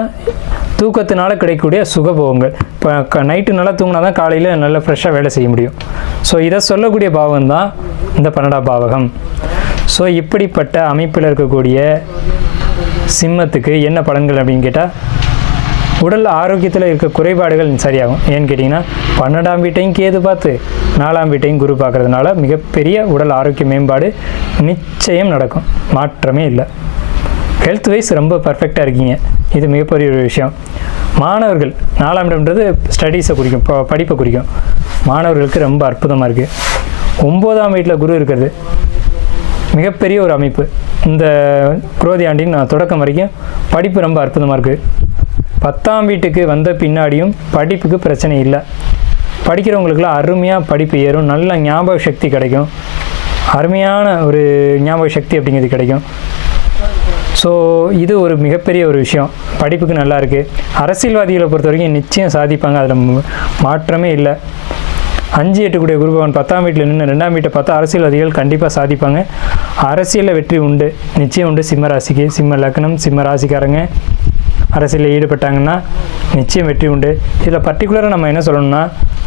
தூக்கத்தினால கிடைக்கக்கூடிய சுகபோகங்கள். இப்போ நைட்டு நல்லா தூங்கினா தான் காலையில் நல்லா ஃப்ரெஷ்ஷாக வேலை செய்ய முடியும். ஸோ இதை சொல்லக்கூடிய பாவம் தான் இந்த 12ஆம் பாவகம். ஸோ இப்படிப்பட்ட அமைப்பில் இருக்கக்கூடிய சிம்மத்துக்கு என்ன பலன்கள் அப்படின்னு கேட்டால், உடல் ஆரோக்கியத்தில் இருக்க குறைபாடுகள் சரியாகும். ஏன்னு கேட்டிங்கன்னா, 12ஆம் வீட்டையும் கேது பார்த்து 4ஆம் வீட்டையும் குரு பார்க்குறதுனால மிகப்பெரிய உடல் ஆரோக்கிய மேம்பாடு நிச்சயம் நடக்கும். மாற்றமே இல்லை. ஹெல்த் வைஸ் ரொம்ப பர்ஃபெக்டாக இருக்கீங்க. இது மிகப்பெரிய ஒரு விஷயம். மாணவர்கள் 4ஆம் இடம்ன்றது ஸ்டடீஸை குறிக்கும், படிப்பை குறிக்கும். மாணவர்களுக்கு ரொம்ப அற்புதமாக இருக்குது. 9ஆம் வீட்டில் குரு இருக்கிறது மிகப்பெரிய ஒரு அமைப்பு. இந்த குரோதி ஆண்டின் தொடக்கம் வரைக்கும் படிப்பு ரொம்ப அற்புதமாக இருக்குது. 10ஆம் வீட்டுக்கு வந்த பின்னாடியும் படிப்புக்கு பிரச்சனை இல்லை. படிக்கிறவங்களுக்குலாம் அருமையாக படிப்பு ஏறும், நல்ல ஞாபக சக்தி கிடைக்கும், அருமையான ஒரு ஞாபக சக்தி அப்படிங்கிறது கிடைக்கும். ஸோ இது ஒரு மிகப்பெரிய ஒரு விஷயம். படிப்புக்கு நல்லா இருக்குது. அரசியல்வாதிகளை பொறுத்த வரைக்கும் நிச்சயம் சாதிப்பாங்க, அதில் மாற்றமே இல்லை. 5-8 கூடிய குரு பகவான் 10ஆம் வீட்டில் நின்று 2ஆம் வீட்டை பார்த்தா அரசியல்வாதிகள் கண்டிப்பாக சாதிப்பாங்க. அரசியலில் வெற்றி உண்டு, நிச்சயம் உண்டு. சிம்ம ராசிக்கு, சிம்ம லக்னம், சிம்ம ராசிக்காரங்க அரசியலில் ஈடுபட்டாங்கன்னா நிச்சயம் வெற்றி உண்டு. இதில் பர்டிகுலராக நம்ம என்ன சொல்லணும்னா,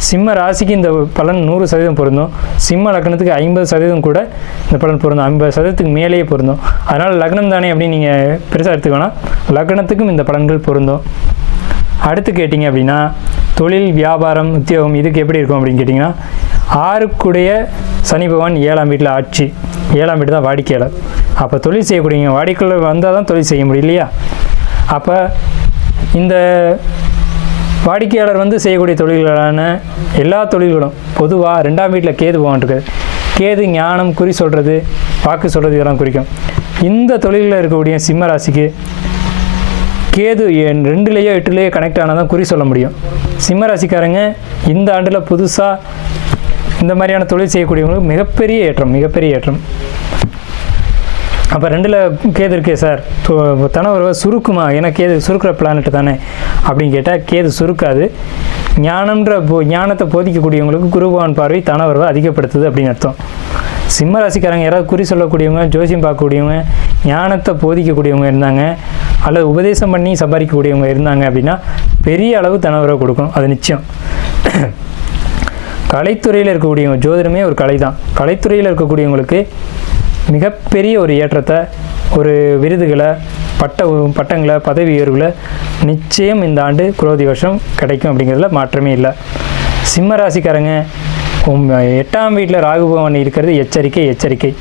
சிம்ம ராசிக்கு இந்த பலன் 100% பொருந்தும். சிம்ம லக்னத்துக்கு 50% கூட இந்த பலன் பொருந்தும். 50%க்கு மேலேயே பொருந்தும். அதனால் லக்னம் தானே அப்படின்னு நீங்கள் பெருசாக எடுத்துக்கோனா, லக்னத்துக்கும் இந்த பலன்கள் பொருந்தும். அடுத்து கேட்டிங்க அப்படின்னா, தொழில், வியாபாரம், உத்தியோகம் இதுக்கு எப்படி இருக்கும் அப்படின்னு கேட்டிங்கன்னா, 6க்குடைய சனி பகவான் 7ஆம் வீட்டில் ஆட்சி. 7ஆம் வீட்டு தான் வாடிக்கையாளர். அப்போ தொழில் செய்யக்கூடியங்க வாடிக்கையாளர் வந்தால் தான் தொழில் செய்ய முடியும் இல்லையா? அப்போ இந்த வாடிக்கையாளர் வந்து செய்யக்கூடிய தொழில்களான எல்லா தொழில்களும் பொதுவாக 2ஆம் வீட்டில் கேது பகவான் இருக்குது. கேது ஞானம், குறி சொல்கிறது, வாக்கு சொல்கிறது இதெல்லாம் குறிக்கும். இந்த தொழிலில் இருக்கக்கூடிய சிம்ம ராசிக்கு கேது 2லேயோ 8லேயோ கனெக்ட் ஆனால் தான் குறி சொல்ல முடியும். சிம்ம ராசிக்காரங்க இந்த ஆண்டில் புதுசாக இந்த மாதிரியான தொழில் செய்யக்கூடியவங்களுக்கு மிகப்பெரிய ஏற்றம். அப்போ 2ல் கேது இருக்கே சார், தனவரவை சுருக்குமா? ஏன்னா கேது சுருக்கிற பிளானெட்டு தானே அப்படின்னு கேட்டால், கேது சுருக்காது. ஞானத்தை போதிக்கக்கூடியவங்களுக்கு குரு பகவான் பார்வை தனவரவை அதிகப்படுத்துது அப்படின்னு அர்த்தம். சிம்ம ராசிக்காரங்க யாராவது குறி சொல்லக்கூடியவங்க, ஜோசியம் பார்க்கக்கூடியவங்க, ஞானத்தை போதிக்கக்கூடியவங்க இருந்தாங்க, அல்லது உபதேசம் பண்ணி சம்பாதிக்கக்கூடியவங்க இருந்தாங்க அப்படின்னா பெரிய அளவு தனவரவு கொடுக்கும், அது நிச்சயம். கலைத்துறையில் இருக்கக்கூடியவங்க, ஜோதிடமே ஒரு கலை தான், கலைத்துறையில் இருக்கக்கூடியவங்களுக்கு மிகப்பெரிய ஒரு ஏற்றத்தை, ஒரு விருதுகளை, பட்டங்களை, பதவி உயர்வுகளை நிச்சயம் இந்த ஆண்டு குரோதி வருஷம் கிடைக்கும் அப்படிங்கிறதுல மாற்றமே இல்லை. சிம்ம ராசிக்காரங்க 8ஆம் வீட்டில் ராகு பகவான் இருக்கிறது எச்சரிக்கை.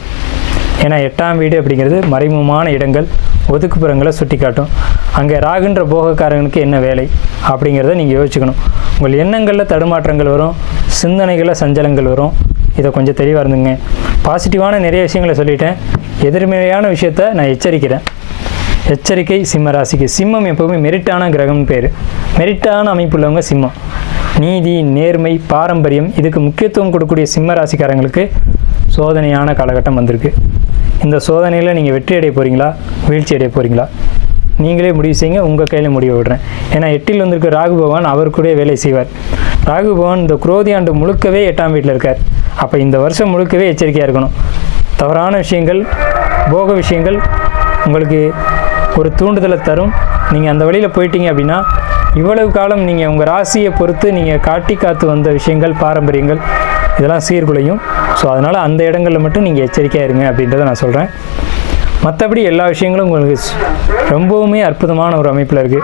ஏன்னா 8ஆம் வீடு அப்படிங்கிறது மறைமுகமான இடங்கள், ஒதுக்குப்புறங்களை சுட்டி காட்டும். அங்கே ராகுன்ற போகக்காரங்களுக்கு என்ன வேலை அப்படிங்கிறத நீங்கள் யோசிச்சுக்கணும். உங்கள் எண்ணங்களில் தடுமாற்றங்கள் வரும், சிந்தனைகளில் சஞ்சலங்கள் வரும். இதை கொஞ்சம் தெளிவாக இருந்துங்க. பாசிட்டிவான நிறைய விஷயங்களை சொல்லிட்டேன், எதிர்மறையான விஷயத்த நான் எச்சரிக்கிறேன். எச்சரிக்கை சிம்ம ராசிக்கு. சிம்மம் எப்போவுமே மெரிட்டான கிரகம்னு பேர். மெரிட்டான அமைப்புள்ளவங்க சிம்மம். நீதி, நேர்மை, பாரம்பரியம் இதுக்கு முக்கியத்துவம் கொடுக்கக்கூடிய சிம்ம ராசிக்காரங்களுக்கு சோதனையான காலகட்டம் வந்திருக்கு. இந்த சோதனையில் நீங்கள் வெற்றி அடைய போகிறீங்களா, வீழ்ச்சி அடைய போகிறீங்களா, நீங்களே முடிவு செய்யுங்க. உங்கள் கையில் முடிவு விடுறேன். ஏன்னா 8ல் வந்திருக்க ராகு பகவான் அவர் கூட வேலை செய்வார். ராகு பகவான் இந்த குரோதி ஆண்டு முழுக்கவே 8ஆம் வீட்டில் இருக்கார். அப்போ இந்த வருஷம் முழுக்கவே எச்சரிக்கையாக இருக்கணும். தவறான விஷயங்கள், போக விஷயங்கள் உங்களுக்கு ஒரு தூண்டுதலை தரும். நீங்கள் அந்த வழியில் போயிட்டீங்க அப்படின்னா இவ்வளவு காலம் நீங்கள் உங்கள் ராசியை பொறுத்து நீங்கள் காத்து வந்த விஷயங்கள், பாரம்பரியங்கள் இதெல்லாம் சீர்குலையும். ஸோ அதனால் அந்த இடங்களில் மட்டும் நீங்கள் எச்சரிக்கையாக இருங்க அப்படின்றத நான் சொல்கிறேன். மற்றபடி எல்லா விஷயங்களும் உங்களுக்கு ரொம்பவுமே அற்புதமான ஒரு அமைப்பில் இருக்குது.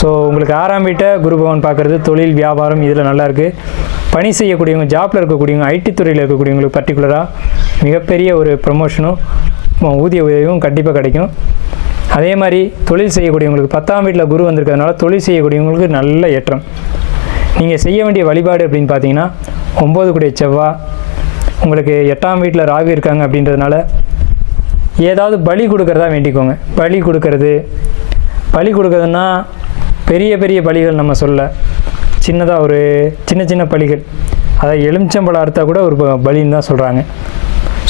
ஸோ உங்களுக்கு 6ஆம் வீட்டை குரு பகவான் பார்க்குறது, தொழில், வியாபாரம் இதில் நல்லாயிருக்கு. பணி செய்யக்கூடியவங்க, ஜாப்பில் இருக்கக்கூடியவங்க, ஐடி துறையில் இருக்கக்கூடியவங்களுக்கு பர்டிகுலராக மிகப்பெரிய ஒரு ப்ரமோஷனும் ஊதிய உதவியும் கண்டிப்பாக கிடைக்கும். அதே மாதிரி தொழில் செய்யக்கூடியவங்களுக்கு 10ஆம் வீட்டில் குரு வந்திருக்கிறதுனால தொழில் செய்யக்கூடியவங்களுக்கு நல்ல ஏற்றம். நீங்கள் செய்ய வேண்டிய வழிபாடு அப்படின்னு பார்த்தீங்கன்னா 9 கூடிய செவ்வாய், உங்களுக்கு 8ஆம் வீட்டில் ராகு இருக்காங்க அப்படின்றதுனால ஏதாவது பலி கொடுக்கறதா வேண்டிக்கோங்க. பலி கொடுக்கறதுன்னா பெரிய பெரிய பலிகள் நம்ம சொல்ல, சின்னதாக ஒரு சின்ன பலிகள், அதாவது எலுமிச்சம்பழம் அறுத்தா கூட ஒரு பலின்னு தான் சொல்கிறாங்க.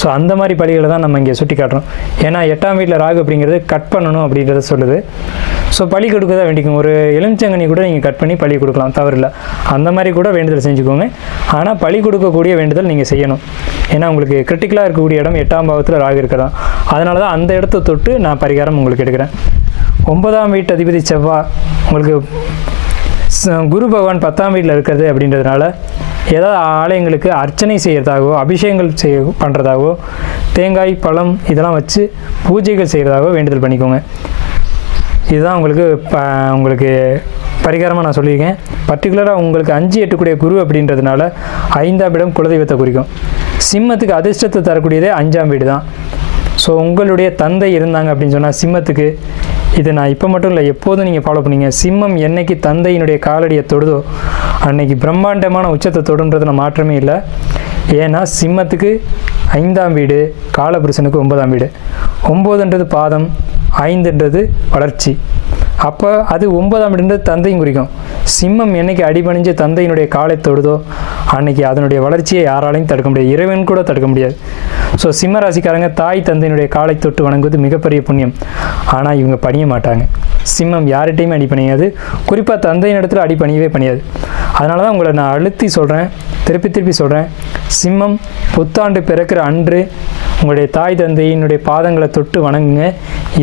ஸோ அந்த மாதிரி பலிகளை தான் நம்ம இங்கே சுட்டி காட்டுறோம். ஏன்னா 8ஆம் வீட்டில் ராகு அப்படிங்கிறது கட் பண்ணணும் அப்படின்றத சொல்லுது. ஸோ பலி கொடுக்க தான் வேண்டிக்கும். ஒரு எலுமிச்சங்கனி கூட நீங்கள் கட் பண்ணி பலி கொடுக்கலாம், தவறில்லை. அந்த மாதிரி கூட வேண்டுதல் செஞ்சுக்கோங்க. ஆனால் பலி கொடுக்கக்கூடிய வேண்டுதல் நீங்கள் செய்யணும். ஏன்னா உங்களுக்கு கிரிட்டிக்கலாக இருக்கக்கூடிய இடம் 8ஆம் பாவத்தில் ராகு இருக்கிறதான். அதனால தான் அந்த இடத்த தொட்டு நான் பரிகாரம் உங்களுக்கு எடுக்கிறேன். 9ஆம் வீட்டு அதிபதி செவ்வாய், உங்களுக்கு குரு பகவான் 10ஆம் வீட்டில் இருக்கிறது அப்படின்றதுனால ஏதாவது ஆலயங்களுக்கு அர்ச்சனை செய்கிறதாகவோ, அபிஷேகங்கள் பண்ணுறதாகவோ, தேங்காய், பழம் இதெல்லாம் வச்சு பூஜைகள் செய்கிறதாகவோ வேண்டுதல் பண்ணிக்கோங்க. இதுதான் உங்களுக்கு பரிகாரமாக நான் சொல்லியிருக்கேன். பர்டிகுலராக உங்களுக்கு 5, 8 கூடிய குரு அப்படின்றதுனால 5ஆம் இடம் குலதெய்வத்தை குறிக்கும். சிம்மத்துக்கு அதிர்ஷ்டத்தை தரக்கூடியதே 5ஆம் வீடு தான். ஸோ உங்களுடைய தந்தை இருந்தாங்க அப்படின்னு சொன்னால் சிம்மத்துக்கு, இது நான் இப்போ மட்டும் இல்லை, எப்போதும் நீங்கள் ஃபாலோ பண்ணிங்க. சிம்மம் என்னைக்கு தந்தையினுடைய காலடியை தொடுதோ அன்னைக்கு பிரம்மாண்டமான உச்சத்தை தொடுன்றதுல மாற்றமே இல்லை. ஏன்னா சிம்மத்துக்கு 5ஆம் வீடு, காலபுருஷனுக்கு 9ஆம் வீடு. 9ன்றது பாதம், 5ன்றது வளர்ச்சி. அப்போ அது 9ஆம் வீடுன்றது தந்தையும் குறிக்கும். சிம்மம் என்னைக்கு அடிபணிஞ்சு தந்தையினுடைய காலை தொடுதோ அன்னைக்கு அதனுடைய வளர்ச்சியை யாராலையும் தடுக்க முடியாது, இறைவன் கூட தடுக்க முடியாது. ஸோ சிம்ம ராசிக்காரங்க தாய் தந்தையினுடைய காலை தொட்டு வணங்குவது மிகப்பெரிய புண்ணியம். ஆனால் இவங்க பணிய மாட்டாங்க. சிம்மம் யார்கிட்டையுமே அடி பணியாது, குறிப்பாக தந்தையின் இடத்துல அடி பணியவே பணியாது. அதனால தான் உங்களை நான் அழுத்தி சொல்கிறேன், திருப்பி சொல்கிறேன். சிம்மம் புத்தாண்டு பிறக்கிற அன்று உங்களுடைய தாய் தந்தையினுடைய பாதங்களை தொட்டு வணங்குங்க.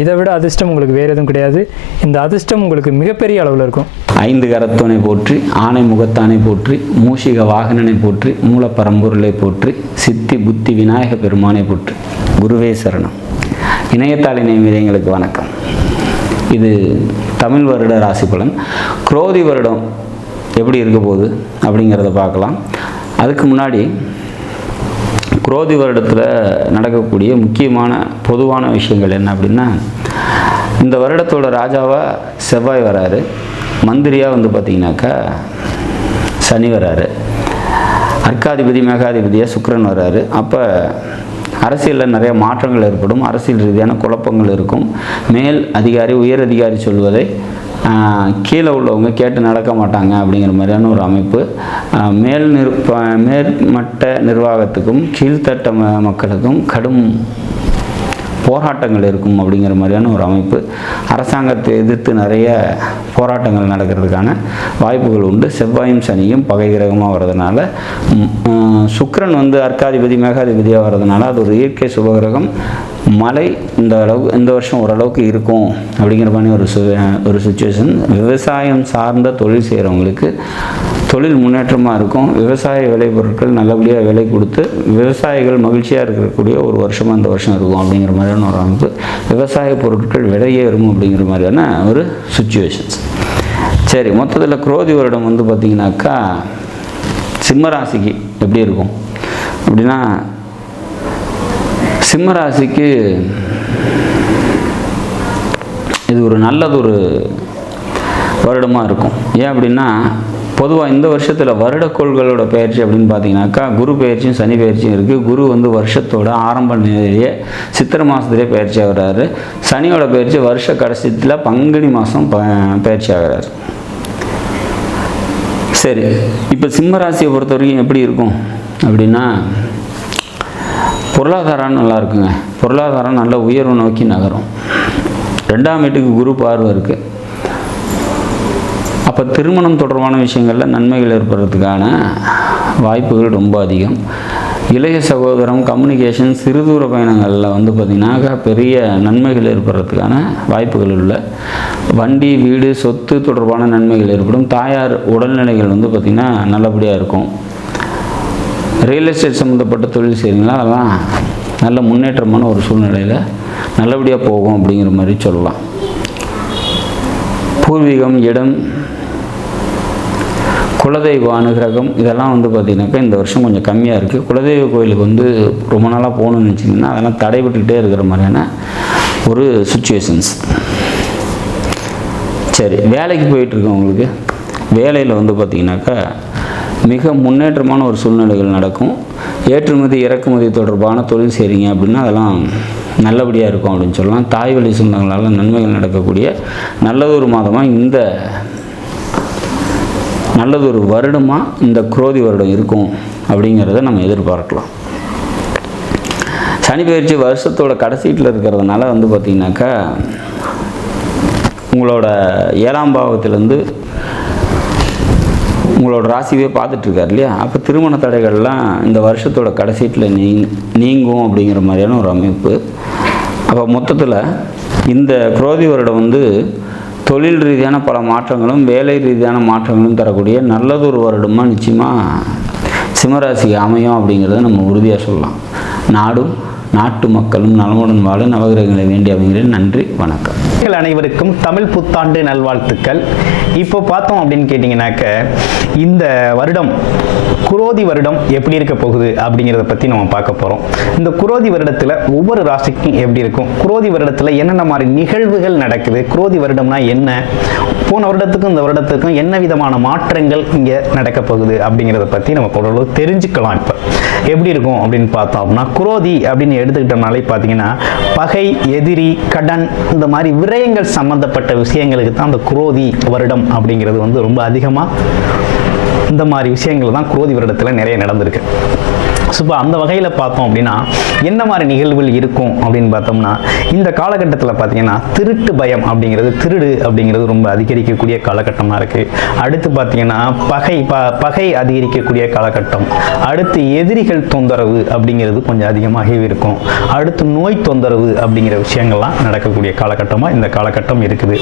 இதை விட அதிர்ஷ்டம் உங்களுக்கு வேறு எதுவும் கிடையாது. இந்த அதிர்ஷ்டம் உங்களுக்கு மிகப்பெரிய அளவில் இருக்கும். 5 கரத்தோனை போற்றி, ஆனை முகத்தானை போற்றி, மூஷிக வாகனனை போற்றி, மூலப்பரம்பொருளை போற்றி, சித்தி புத்தி விநாயக பெருமானை போற்றி. குருவே சரணம். இணையத்தாள் இணையங்களுக்கு வணக்கம். இது தமிழ் வருட ராசி பலன். குரோதி வருடம் எப்படி இருக்க போகுது அப்படிங்கிறத பார்க்கலாம். அதுக்கு முன்னாடி குரோதி வருடத்தில் நடக்கக்கூடிய முக்கியமான பொதுவான விஷயங்கள் என்ன அப்படின்னா, இந்த வருடத்தோட ராஜாவாக செவ்வாய் வராரு, மந்திரியாக வந்து பார்த்திங்கனாக்கா சனி வராரு, அர்க்காதிபதி மேகாதிபதியாக சுக்கிரன் வராரு. அப்போ அரசியலில் நிறைய மாற்றங்கள் ஏற்படும், அரசியல் ரீதியான குழப்பங்கள் இருக்கும். மேல் அதிகாரி, உயர் அதிகாரி சொல்வதை கீழே உள்ளவங்க கேட்டு நடக்க மாட்டாங்க அப்படிங்கிற மாதிரியான ஒரு அமைப்பு. மேல்மட்ட நிர்வாகத்துக்கும் கீழ்த்தட்ட மக்களுக்கும் கடும் போராட்டங்கள் இருக்கும் அப்படிங்கிற மாதிரியான ஒரு அமைப்பு. அரசாங்கத்தை எதிர்த்து நிறைய போராட்டங்கள் நடக்கிறதுக்கான வாய்ப்புகள் உண்டு. செவ்வாயும் சனியும் பகை கிரகமாக வர்றதுனால, சுக்கிரன் வந்து அர்க்காதிபதி மேகாதிபதியாக வர்றதுனால அது ஒரு இயற்கை சுபகிரகம். மழை இந்த வருஷம் ஓரளவுக்கு இருக்கும் அப்படிங்கிற மாதிரி ஒரு சுச்சுவேஷன். விவசாயம் சார்ந்த தொழில் செய்கிறவங்களுக்கு தொழில் முன்னேற்றமாக இருக்கும். விவசாய விளைபொருட்கள் நல்லபடியாக விலை கொடுத்து விவசாயிகள் மகிழ்ச்சியாக இருக்கக்கூடிய ஒரு வருஷமாக இந்த வருஷம் இருக்கும் அப்படிங்கிற மாதிரியான ஒரு அமைப்பு. விவசாய பொருட்கள் விலையே வரும் அப்படிங்கிற மாதிரியான ஒரு சுச்சுவேஷன்ஸ். சரி, மொத்தத்தில் குரோதி வருடம் வந்து பார்த்திங்கனாக்கா சிம்மராசிக்கு எப்படி இருக்கும் அப்படின்னா, சிம்மராசிக்கு இது ஒரு நல்லதொரு வருடமாக இருக்கும். ஏன் அப்படின்னா, பொதுவாக இந்த வருஷத்தில் வருடக்கோள்களோட பயிற்சி அப்படின்னு பார்த்தீங்கன்னாக்கா குரு பயிற்சியும் சனி பயிற்சியும் இருக்குது. குரு வந்து வருஷத்தோட ஆரம்ப நிலையிலேயே சித்திரை மாதத்துலேயே பயிற்சி ஆகிறாரு. சனியோட பயிற்சி வருஷ கடைசியில் பங்குனி மாதம் பயிற்சி ஆகிறாரு. சரி, இப்போ சிம்மராசியை பொறுத்த வரைக்கும் எப்படி இருக்கும் அப்படின்னா, பொருளாதாரம் நல்லா இருக்குங்க. பொருளாதாரம் நல்ல உயர்வு நோக்கி நகரும். 2ஆம் வீட்டுக்கு குரு பார்வை இருக்குது. அப்போ திருமணம் தொடர்பான விஷயங்களில் நன்மைகள் ஏற்படுறதுக்கான வாய்ப்புகள் ரொம்ப அதிகம். இளைய சகோதரம், கம்யூனிகேஷன், சிறுதூர பயணங்களில் வந்து பார்த்திங்கனாக்கா பெரிய நன்மைகள் ஏற்படுறதுக்கான வாய்ப்புகள் உள்ள. வண்டி, வீடு, சொத்து தொடர்பான நன்மைகள் ஏற்படும். தாயார் உடல்நிலைகள் வந்து பார்த்திங்கன்னா நல்லபடியாக இருக்கும். ரியல் எஸ்டேட் சம்மந்தப்பட்ட தொழில் செய்கிறீங்களா, அதெல்லாம் நல்ல முன்னேற்றமான ஒரு சூழ்நிலையில் நல்லபடியாக போகும் அப்படிங்கிற மாதிரி சொல்லலாம். பூர்வீகம், இடம், குலதெய்வ அனுகிரகம் இதெல்லாம் வந்து பார்த்திங்கனாக்கா இந்த வருஷம் கொஞ்சம் கம்மியாக இருக்குது. குலதெய்வ கோயிலுக்கு வந்து ரொம்ப நாளாக போகணுன்னு நினச்சிங்கன்னா அதெல்லாம் தடைபட்டுக்கிட்டே இருக்கிற மாதிரியான ஒரு சுச்சுவேஷன்ஸ். சரி, வேலைக்கு போயிட்டுருக்கவங்களுக்கு வேலையில் வந்து பார்த்திங்கனாக்கா மிக முன்னேற்றமான ஒரு சூழ்நிலைகள் நடக்கும். ஏற்றுமதி இறக்குமதி தொடர்பான தொழில் செய்கிறீங்க அப்படின்னா அதெல்லாம் நல்லபடியாக இருக்கும் அப்படின்னு சொல்லலாம். தாய் வழி சொந்தங்களால் நன்மைகள் நடக்கக்கூடிய நல்லதொரு மாதமாக நல்லதொரு வருடமாக இந்த குரோதி வருடம் இருக்கும் அப்படிங்கிறத நம்ம எதிர்பார்க்கலாம். சனி பயிற்சி வருஷத்தோட கடைசீட்டில் இருக்கிறதுனால வந்து பார்த்திங்கனாக்கா உங்களோட 7ஆம் பாவத்திலேருந்து உங்களோட ராசிவே பார்த்துட்ருக்கார் இல்லையா. அப்போ திருமண தடைகள்லாம் இந்த வருஷத்தோட கடைசீட்டில் நீங்கும் அப்படிங்கிற மாதிரியான ஒரு அமைப்பு. அப்போ மொத்தத்தில் இந்த குரோதி வருடம் வந்து தொழில் ரீதியான பல மாற்றங்களும் வேலை ரீதியான மாற்றங்களும் தரக்கூடிய நல்லதொரு வருடமாக நிச்சயமாக சிம்மராசிக்கு அமையும் அப்படிங்கிறத நம்ம உறுதியாக சொல்லலாம். நாடும் நாட்டு மக்களும் நலமுடன் வாழ நவகிரகங்களை வேண்டி அமைகிறேன். நன்றி, வணக்கம். அனைவருக்கும் தமிழ் புத்தாண்டு நல்வாழ்த்துக்கள். இப்போ பார்த்தோம் அப்படின்னு கேட்டிங்கனாக்க, இந்த வருடம் குரோதி வருடம் எப்படி இருக்க போகுது அப்படிங்கிறத பற்றி நம்ம பார்க்க போகிறோம். இந்த குரோதி வருடத்தில் ஒவ்வொரு ராசிக்கும் எப்படி இருக்கும், குரோதி வருடத்தில் என்னென்ன மாதிரி நிகழ்வுகள் நடக்குது, குரோதி வருடம்னா என்ன, போன வருடத்துக்கும் இந்த வருடத்துக்கும் என்ன விதமான மாற்றங்கள் இங்கே நடக்க போகுது அப்படிங்கிறத பற்றி நம்ம ஓரளவு தெரிஞ்சுக்கலாம். இப்போ எப்படி இருக்கும் அப்படின்னு பார்த்தோம் அப்படின்னா, குரோதி அப்படின்னு எடுத்துக்கிட்டோம்னாலே பார்த்தீங்கன்னா பகை, எதிரி, கடன், இந்த மாதிரி விரயங்கள் சம்பந்தப்பட்ட விஷயங்களுக்கு தான் அந்த குரோதி வருடம் அப்படிங்கிறது வந்து ரொம்ப அதிகமாக இந்த மாதிரி விஷயங்கள் தான் குரோதி வருடத்தில் நிறைய நடந்திருக்கு. ஸோ அந்த வகையில் பார்த்தோம் அப்படின்னா என்ன மாதிரி நிகழ்வுகள் இருக்கும் அப்படின்னு பார்த்தோம்னா, இந்த காலகட்டத்தில் பார்த்தீங்கன்னா திருட்டு பயம் அப்படிங்கிறது, திருடு அப்படிங்கிறது ரொம்ப அதிகரிக்கக்கூடிய காலகட்டமாக இருக்குது. அடுத்து பார்த்தீங்கன்னா பகை அதிகரிக்கக்கூடிய காலகட்டம். அடுத்து எதிரிகள் தொந்தரவு அப்படிங்கிறது கொஞ்சம் அதிகமாகவே இருக்கும். அடுத்து நோய் தொந்தரவு அப்படிங்கிற விஷயங்கள்லாம் நடக்கக்கூடிய காலகட்டமாக இந்த காலகட்டம் இருக்குது.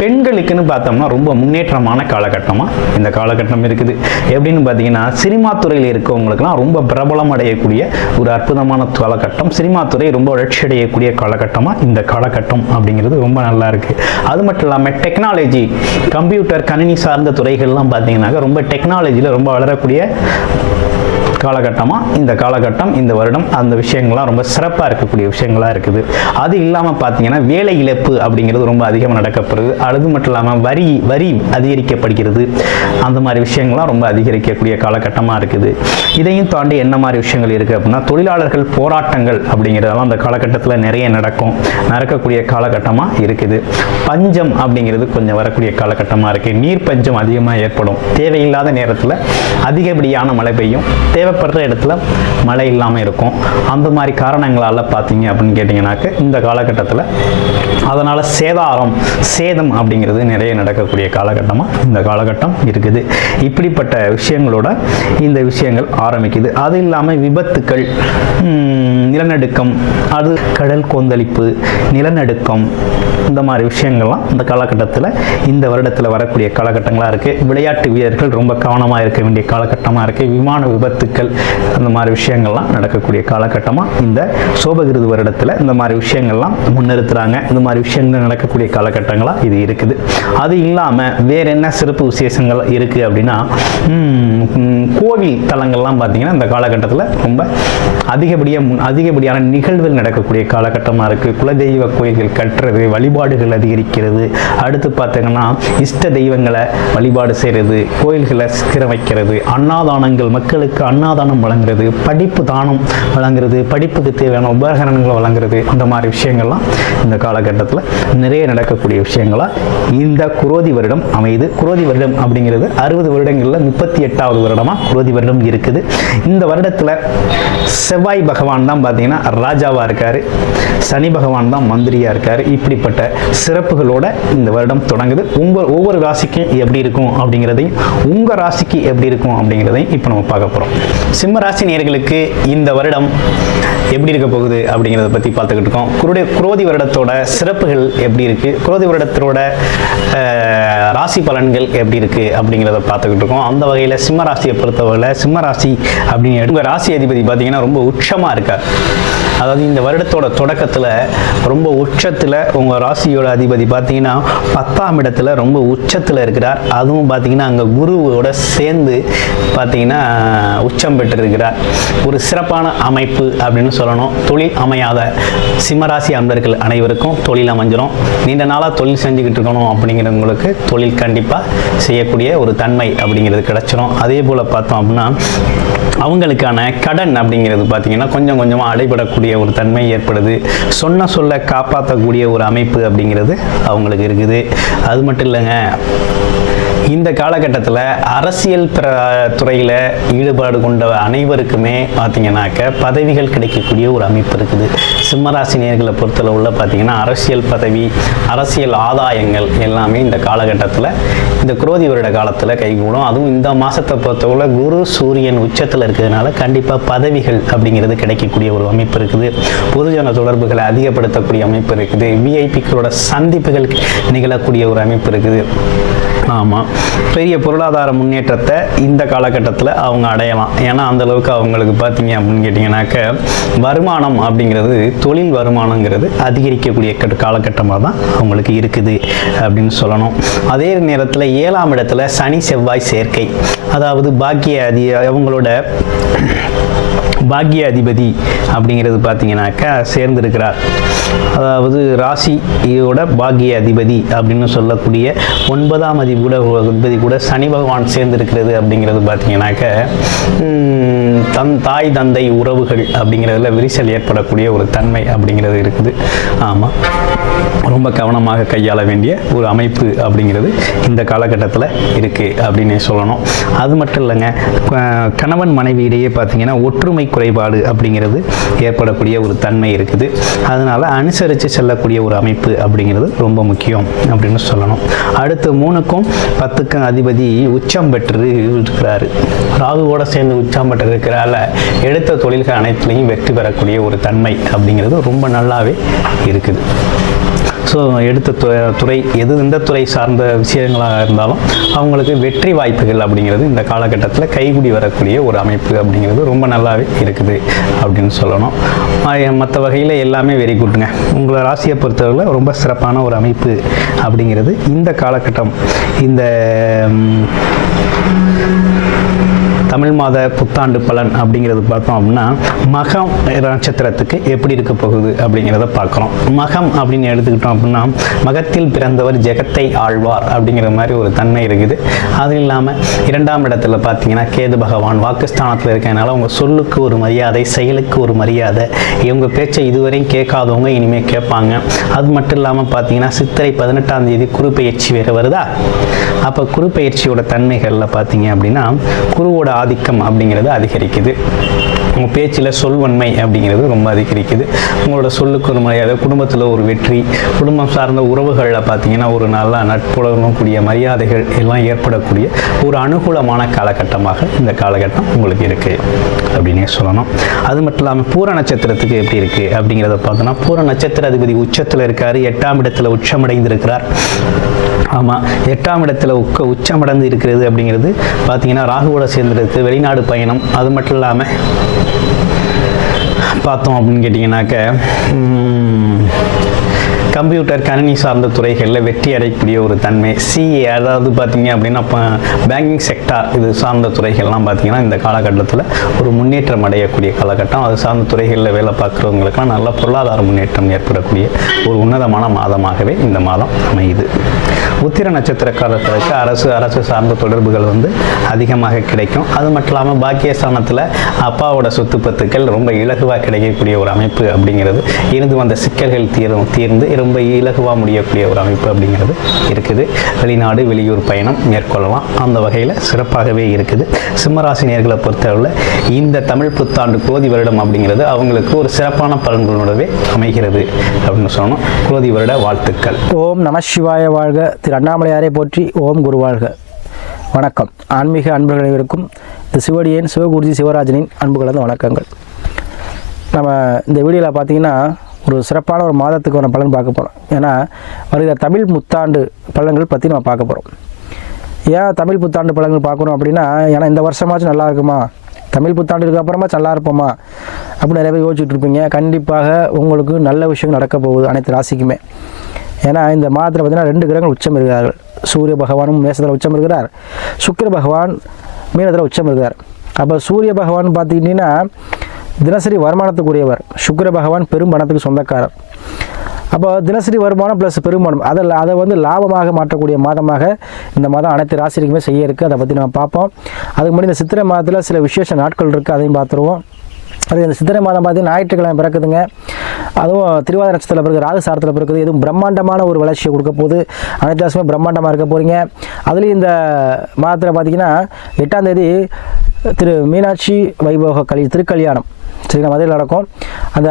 பெண்களுக்குன்னு பார்த்தோம்னா ரொம்ப முன்னேற்றமான காலகட்டமாக இந்த காலகட்டம் இருக்குது. எப்படின்னு பார்த்தீங்கன்னா, சினிமா துறையில் இருக்கவங்களுக்குலாம் ரொம்ப பிரபலம் அடையக்கூடிய ஒரு அற்புதமான காலகட்டம். சினிமா துறை ரொம்ப வளர்ச்சி அடையக்கூடிய காலகட்டமாக இந்த காலகட்டம் அப்படிங்கிறது ரொம்ப நல்லா இருக்கு. அது மட்டும் இல்லாமல் டெக்னாலஜி, கம்ப்யூட்டர், கணினி சார்ந்த துறைகள்லாம் பார்த்தீங்கன்னாக்க ரொம்ப டெக்னாலஜியில் ரொம்ப வளரக்கூடிய காலகட்டமாக இந்த காலகட்டம், இந்த வருடம் அந்த விஷயங்கள்லாம் ரொம்ப சிறப்பாக இருக்கக்கூடிய விஷயங்களாக இருக்குது. அது இல்லாமல் பார்த்தீங்கன்னா வேலை இழப்பு அப்படிங்கிறது ரொம்ப அதிகமாக நடக்கப்படுது. அது மட்டும் இல்லாமல் வரி அதிகரிக்கப்படுகிறது. அந்த மாதிரி விஷயங்கள்லாம் ரொம்ப அதிகரிக்கக்கூடிய காலகட்டமாக இருக்குது. இதையும் தாண்டி என்ன மாதிரி விஷயங்கள் இருக்குது அப்படின்னா, தொழிலாளர்கள் போராட்டங்கள் அப்படிங்கிறதெல்லாம் அந்த காலகட்டத்தில் நிறைய நடக்கக்கூடிய காலகட்டமாக இருக்குது. பஞ்சம் அப்படிங்கிறது கொஞ்சம் வரக்கூடிய காலகட்டமாக இருக்குது. நீர் பஞ்சம் அதிகமாக ஏற்படும். தேவையில்லாத நேரத்தில் அதிகப்படியான மழை பெய்யும். தேவைப்படுற இடத்துல மழை இல்லாமல் இருக்கும். அந்த மாதிரி காரணங்களால் பார்த்தீங்க அப்படின்னு கேட்டிங்கனாக்க இந்த காலகட்டத்தில் அதனால் சேதம் அப்படிங்கிறது நிறைய நடக்கக்கூடிய காலகட்டமாக இந்த காலகட்டம் இருக்குது. இப்படிப்பட்ட விஷயங்களோட இந்த விஷயங்கள் ஆரம்பிக்குது. அது இல்லாமல் விபத்துக்கள், நிலநடுக்கம், அது கடல் கொந்தளிப்பு, நிலநடுக்கம், இந்த மாதிரி விஷயங்கள்லாம் இந்த காலகட்டத்தில் இந்த வருடத்தில் வரக்கூடிய காலகட்டங்களாக இருக்குது. விளையாட்டு வீரர்கள் ரொம்ப கவனமாக இருக்க வேண்டிய காலகட்டமாக இருக்குது. விமான விபத்துக்கள், அந்த மாதிரி விஷயங்கள்லாம் நடக்கக்கூடிய காலகட்டமாக இந்த சோபகிருது வருடத்தில் இந்த மாதிரி விஷயங்கள்லாம் முன்னிறுத்துறாங்க. இந்த மாதிரி விஷயங்கள் நடக்கக்கூடிய காலகட்டங்களாக இது இருக்குது. அது இல்லாமல் வேற என்ன சிறப்பு விசேஷங்கள் இருக்குது அப்படின்னா, கோவில் தலங்கள்லாம் பார்த்தீங்கன்னா இந்த காலகட்டத்தில் ரொம்ப அதிகப்படியான நிகழ்வுகள் நடக்கக்கூடிய காலகட்டமாக இருக்குது. குலதெய்வ கோயில்கள் கட்டுறது, வழிபாடுகள் அதிகரிக்கிறது. அடுத்து பார்த்தீங்கன்னா இஷ்ட தெய்வங்களை வழிபாடு செய்கிறது, கோயில்களை சீரமைக்கிறது, அன்னதானங்கள், மக்களுக்கு அன்னதானம் வழங்குறது, படிப்பு தானம் வழங்குறது, படிப்புக்கு தேவையான உபகரணங்களை வழங்குறது, இந்த மாதிரி விஷயங்கள்லாம் இந்த காலகட்டத்தில் நிறைய நடக்கக்கூடிய விஷயங்களாக இந்த குரோதி வருடம் அமையுது. குரோதி வருடம் அப்படிங்கிறது 60 வருடங்களில் 38வது வருடமாக குரோதி வருடம் இருக்குது. இந்த வருடத்தில் செவ்வாய் பகவான் தான் பார்த்தீங்கன்னா ராஜாவாக இருக்கார், சனி பகவான் தான் மந்திரியாக இருக்கார். இப்படிப்பட்ட சிறப்புகளோட இந்த வருடம் தொடங்குது. ஒவ்வொரு ராசிக்கும் எப்படி இருக்கும் அப்படிங்கிறதையும், உங்கள் ராசிக்கு எப்படி இருக்கும் அப்படிங்கிறதையும் இப்போ நம்ம பார்க்க போகிறோம். சிம்ம ராசி நேயர்களுக்கு இந்த வருடம் எப்படி இருக்க போகுது அப்படிங்கிறத பற்றி பார்த்துக்கிட்டு இருக்கோம். குரோதி வருடத்தோட சிறப்புகள் எப்படி இருக்குது, குரோதி வருடத்தோட ராசி பலன்கள் எப்படி இருக்குது அப்படிங்கிறத பார்த்துக்கிட்டு இருக்கோம். அந்த வகையில் சிம்ம ராசியை பொறுத்தவரையில் சிம்ம ராசி அப்படின்னு உங்கள் ராசி அதிபதி பார்த்தீங்கன்னா ரொம்ப உச்சமாக இருக்கார். அதாவது இந்த வருடத்தோட தொடக்கத்தில் ரொம்ப உச்சத்தில் உங்கள் ராசியோட அதிபதி பார்த்தீங்கன்னா 10ஆம் இடத்துல ரொம்ப உச்சத்தில் இருக்கிறார். அதுவும் பார்த்தீங்கன்னா அங்கே குருவோட சேர்ந்து பார்த்தீங்கன்னா உச்சம் பெற்றிருக்கிறார். ஒரு சிறப்பான அமைப்பு அப்படின்னு சொல்லணும். தொழில் அமையாத சிம்மராசி அன்பர்கள் அனைவருக்கும் தொழில் அமைஞ்சிடும். நீண்ட நாளாக தொழில் செஞ்சுக்கிட்டு இருக்கணும் அப்படிங்கிறவங்களுக்கு தொழில் கண்டிப்பாக செய்யக்கூடிய ஒரு தன்மை அப்படிங்கிறது கிடச்சிரும். அதே போல் பார்த்தோம் அப்படின்னா அவங்களுக்கான கடன் அப்படிங்கிறது பார்த்தீங்கன்னா கொஞ்சம் கொஞ்சமாக அடைபடக்கூடிய ஒரு தன்மை ஏற்படுது. சொன்ன சொல்ல காப்பாற்றக்கூடிய ஒரு அமைப்பு அப்படிங்கிறது அவங்களுக்கு இருக்குது. அது மட்டும் இல்லைங்க, இந்த காலகட்டத்தில் அரசியல் துறையில் ஈடுபாடு கொண்ட அனைவருக்குமே பார்த்தீங்கன்னாக்க பதவிகள் கிடைக்கக்கூடிய ஒரு அமைப்பு இருக்குது. சிம்மராசினியர்களை பொறுத்தளவுல பார்த்தீங்கன்னா அரசியல் பதவி, அரசியல் ஆதாயங்கள் எல்லாமே இந்த காலகட்டத்தில் இந்த குரோதி வருட காலத்தில் கைகூடும். அதுவும் இந்த மாதத்தை பொறுத்தவரை குரு சூரியன் உச்சத்தில் இருக்கிறதுனால கண்டிப்பாக பதவிகள் அப்படிங்கிறது கிடைக்கக்கூடிய ஒரு அமைப்பு இருக்குது. பொதுஜன தொடர்புகளை அதிகப்படுத்தக்கூடிய அமைப்பு இருக்குது. விஐபிக்களோட சந்திப்புகள் நிகழக்கூடிய ஒரு அமைப்பு இருக்குது. ஆமாம், பெரிய பொருளாதார முன்னேற்றத்தை இந்த காலகட்டத்தில் அவங்க அடையலாம். ஏன்னா அந்தளவுக்கு அவங்களுக்கு பார்த்தீங்க அப்படின்னு கேட்டிங்கனாக்க வருமானம் அப்படிங்கிறது, தொழில் வருமானங்கிறது அதிகரிக்கக்கூடிய காலகட்டமாக தான் அவங்களுக்கு இருக்குது அப்படின்னு சொல்லணும். அதே நேரத்தில் 7ஆம் இடத்துல சனி செவ்வாய் சேர்க்கை, அதாவது அவங்களோட பாக்கிய அதிபதி அப்படிங்கிறது பார்த்தீங்கன்னாக்கா சேர்ந்திருக்கிறார். அதாவது ராசியோட பாக்கிய அதிபதி அப்படின்னு சொல்லக்கூடிய 9ஆம் அதிபதி கூட சனி பகவான் சேர்ந்திருக்கிறது அப்படிங்கிறது பார்த்தீங்கன்னாக்க தாய் தந்தை உறவுகள் அப்படிங்கிறதுல விரிசல் ஏற்படக்கூடிய ஒரு தன்மை அப்படிங்கிறது இருக்குது. ஆமாம், ரொம்ப கவனமாக கையாள வேண்டிய ஒரு அமைப்பு அப்படிங்கிறது இந்த காலகட்டத்தில் இருக்குது அப்படின்னே சொல்லணும். அது மட்டும் இல்லைங்க, கணவன் மனைவி இடையே பார்த்தீங்கன்னா ஒற்றுமை குறைபாடு அப்படிங்கிறது ஏற்படக்கூடிய ஒரு தன்மை இருக்குது. அதனால் அனுசரித்து செல்லக்கூடிய ஒரு அமைப்பு அப்படிங்கிறது ரொம்ப முக்கியம் அப்படின்னு சொல்லணும். அடுத்து 3க்கும் 10க்கும் அதிபதி உச்சம் பெற்று இருக்கிறாரு. ராகுவோட சேர்ந்து உச்சம் பெற்று இருக்கிறால எடுத்த தொழில்கள் அனைத்துலையும் வெற்றி பெறக்கூடிய ஒரு தன்மை அப்படிங்கிறது ரொம்ப நல்லாவே இருக்குது. ஸோ எடுத்த துறை எந்த துறை சார்ந்த விஷயங்களாக இருந்தாலும் அவங்களுக்கு வெற்றி வாய்ப்புகள் அப்படிங்கிறது இந்த காலகட்டத்தில் கைகூடி வரக்கூடிய ஒரு அமைப்பு அப்படிங்கிறது ரொம்ப நல்லாவே இருக்குது அப்படின்னு சொல்லணும். மற்ற வகையில் எல்லாமே வெரி குட்ங்க. உங்களை ராசியை பொறுத்தவரையில் ரொம்ப சிறப்பான ஒரு அமைப்பு அப்படிங்கிறது இந்த காலகட்டம். இந்த தமிழ் மாத புத்தாண்டு பலன் அப்படிங்கிறது பார்த்தோம் அப்படின்னா மகம் நட்சத்திரத்துக்கு எப்படி இருக்க போகுது அப்படிங்கிறத பார்க்குறோம். மகம் அப்படின்னு எடுத்துக்கிட்டோம் அப்படின்னா மகத்தில் பிறந்தவர் ஜெகத்தை ஆழ்வார் அப்படிங்கிற மாதிரி ஒரு தன்மை இருக்குது. அது இல்லாமல் 2ஆம் இடத்துல பார்த்தீங்கன்னா கேது பகவான் வாக்குஸ்தானத்தில் இருக்கிறதுனால உங்கள் சொல்லுக்கு ஒரு மரியாதை, செயலுக்கு ஒரு மரியாதை, இவங்க பேச்சை இதுவரையும் கேட்காதவங்க இனிமேல் கேட்பாங்க. அது மட்டும் இல்லாமல் பார்த்தீங்கன்னா சித்திரை 18ஆம் தேதி குரு பயிற்சி வேறு வருதா. அப்போ குரு பயிற்சியோட தன்மைகளில் பார்த்தீங்க அப்படின்னா குருவோட ஆதிக்கம் அப்படிங்கிறது அதிகரிக்குது. உங்கள் பேச்சில் சொல்வன்மை அப்படிங்கிறது ரொம்ப அதிகரிக்குது. உங்களோட சொல்லுக்கு ஒரு மரியாதை, குடும்பத்தில் ஒரு வெற்றி, குடும்பம் சார்ந்த உறவுகளில் பார்த்தீங்கன்னா ஒரு நல்ல நட்புணரக்கூடிய மரியாதைகள் எல்லாம் ஏற்படக்கூடிய ஒரு அனுகூலமான காலகட்டமாக இந்த காலகட்டம் உங்களுக்கு இருக்குது அப்படின்னே சொல்லணும். அது மட்டும் இல்லாமல் பூர நட்சத்திரத்துக்கு எப்படி இருக்குது அப்படிங்கிறத பார்த்தோன்னா, பூர நட்சத்திர அதிபதி உச்சத்தில் இருக்கார், 8ஆம் இடத்துல உச்சமடைந்து இருக்கிறார். ஆமாம், 8ஆம் இடத்துல உச்சமடைந்து இருக்கிறது அப்படிங்கிறது பார்த்தீங்கன்னா ராகுவோட சேர்ந்துருக்கு, வெளிநாடு பயணம். அது மட்டும் இல்லாமல் பார்த்தோம் அப்படின்னு கேட்டிங்கனாக்க கம்ப்யூட்டர் கணினி சார்ந்த துறைகளில் வெற்றி அடையக்கூடிய ஒரு தன்மை. சிஏ அதாவது பார்த்தீங்க அப்படின்னா பேங்கிங் செக்டார் இது சார்ந்த துறைகள்லாம் பார்த்தீங்கன்னா இந்த காலகட்டத்தில் ஒரு முன்னேற்றம் அடையக்கூடிய காலகட்டம். அது சார்ந்த துறைகளில் வேலை பார்க்குறவங்களுக்குலாம் நல்ல பொருளாதார முன்னேற்றம் ஏற்படக்கூடிய ஒரு உன்னதமான மாதமாகவே இந்த மாதம் அமையுது. உத்திர நட்சத்திரக்காரர்களுக்கு அரசு சார்ந்த தொடர்புகள் அதிகமாக கிடைக்கும். அது மட்டும் இல்லாமல் பாக்கியஸ்தானத்தில் அப்பாவோட சொத்து பத்துக்கள் ரொம்ப இலகுவாக கிடைக்கக்கூடிய ஒரு அமைப்பு அப்படிங்கிறது, இருந்து வந்த சிக்கல்கள் தீர்ந்து ரொம்ப இலகுவாக முடியக்கூடிய ஒரு அமைப்பு அப்படிங்கிறது இருக்குது. வெளிநாடு வெளியூர் பயணம் மேற்கொள்ளலாம். அந்த வகையில் சிறப்பாகவே இருக்குது. சிம்மராசினியர்களை பொறுத்தவரை இந்த தமிழ் புத்தாண்டு குரோதி வருடம் அப்படிங்கிறது அவங்களுக்கு ஒரு சிறப்பான பலன்களோடவே அமைகிறது அப்படின்னு சொல்லணும். குரோதி வருட வாழ்த்துக்கள். ஓம் நம சிவாய வாழ்க. திரு அண்ணாமலையாரை போற்றி. ஓம் குரு வாழ்க. வணக்கம். ஆன்மீக அன்பர்கள் அனைவருக்கும் இந்த சிவடியன் சிவகுருஜி சிவராஜனின் அன்பு கலந்த வணக்கங்கள். நம்ம இந்த வீடியோவில் பார்த்தீங்கன்னா ஒரு சிறப்பான ஒரு மாதத்துக்கான பலன் பார்க்க போகிறோம். ஏன்னா வருகிற தமிழ் புத்தாண்டு பலன்கள் பற்றி நம்ம பார்க்க போகிறோம். ஏன் தமிழ் புத்தாண்டு பலன்கள் பார்க்கணும் அப்படின்னா, ஏன்னா இந்த வருஷமாச்சும் நல்லா இருக்குமா, தமிழ் புத்தாண்டுக்கு அப்புறமா நல்லா இருப்போமா அப்படின்னு நிறைய பேர் யோசிச்சுட்டு இருப்பீங்க. கண்டிப்பாக உங்களுக்கு நல்ல விஷயங்கள் நடக்க போகுது அனைத்து ராசிக்குமே. ஏன்னா இந்த மாதத்தில் பார்த்தீங்கன்னா 2 கிரகங்கள் உச்சம் இருக்கிறார்கள். சூரிய பகவானும் மேசத்தில் உச்சம் இருக்கிறார், சுக்கிர பகவான் மீனத்தில் உச்சம் இருக்கிறார். அப்போ சூரிய பகவான் பார்த்துக்கிட்டிங்கன்னா தினசரி வருமானத்துக்குரியவர், சுக்கிர பகவான் பெரும் பணத்துக்கு சொந்தக்காரர். அப்போ தினசரி வருமானம் ப்ளஸ் பெருமானம் அதை லாபமாக மாற்றக்கூடிய மாதமாக இந்த மாதம் அனைத்து ராசிக்குமே செய்ய இருக்குது. அதை பற்றி நம்ம பார்ப்போம். அதுக்கு முன்னாடி இந்த சித்திரை மாதத்தில் சில விசேஷ நாட்கள் இருக்குது, அதையும் பார்த்துருவோம். அது இந்த சித்திரை மாதம் பார்த்தீங்கன்னா ஞாயிற்றுக்கிழமை பிறக்குதுங்க. அதுவும் திருவாதிரை நட்சத்திரத்தில் பிறகு ராகு சாரத்தில் பிறக்குது. இதுவும் பிரம்மாண்டமான ஒரு வளர்ச்சியை கொடுக்க போகுது. அனைத்து ராசியுமே பிரம்மாண்டமாக இருக்க போகிறீங்க. அதுலேயும் இந்த மாதத்தில் பார்த்தீங்கன்னா 8ஆம் தேதி திரு மீனாட்சி வைபோக திருக்கல்யாணம் சரிங்களா மதுரையில் நடக்கும். அந்த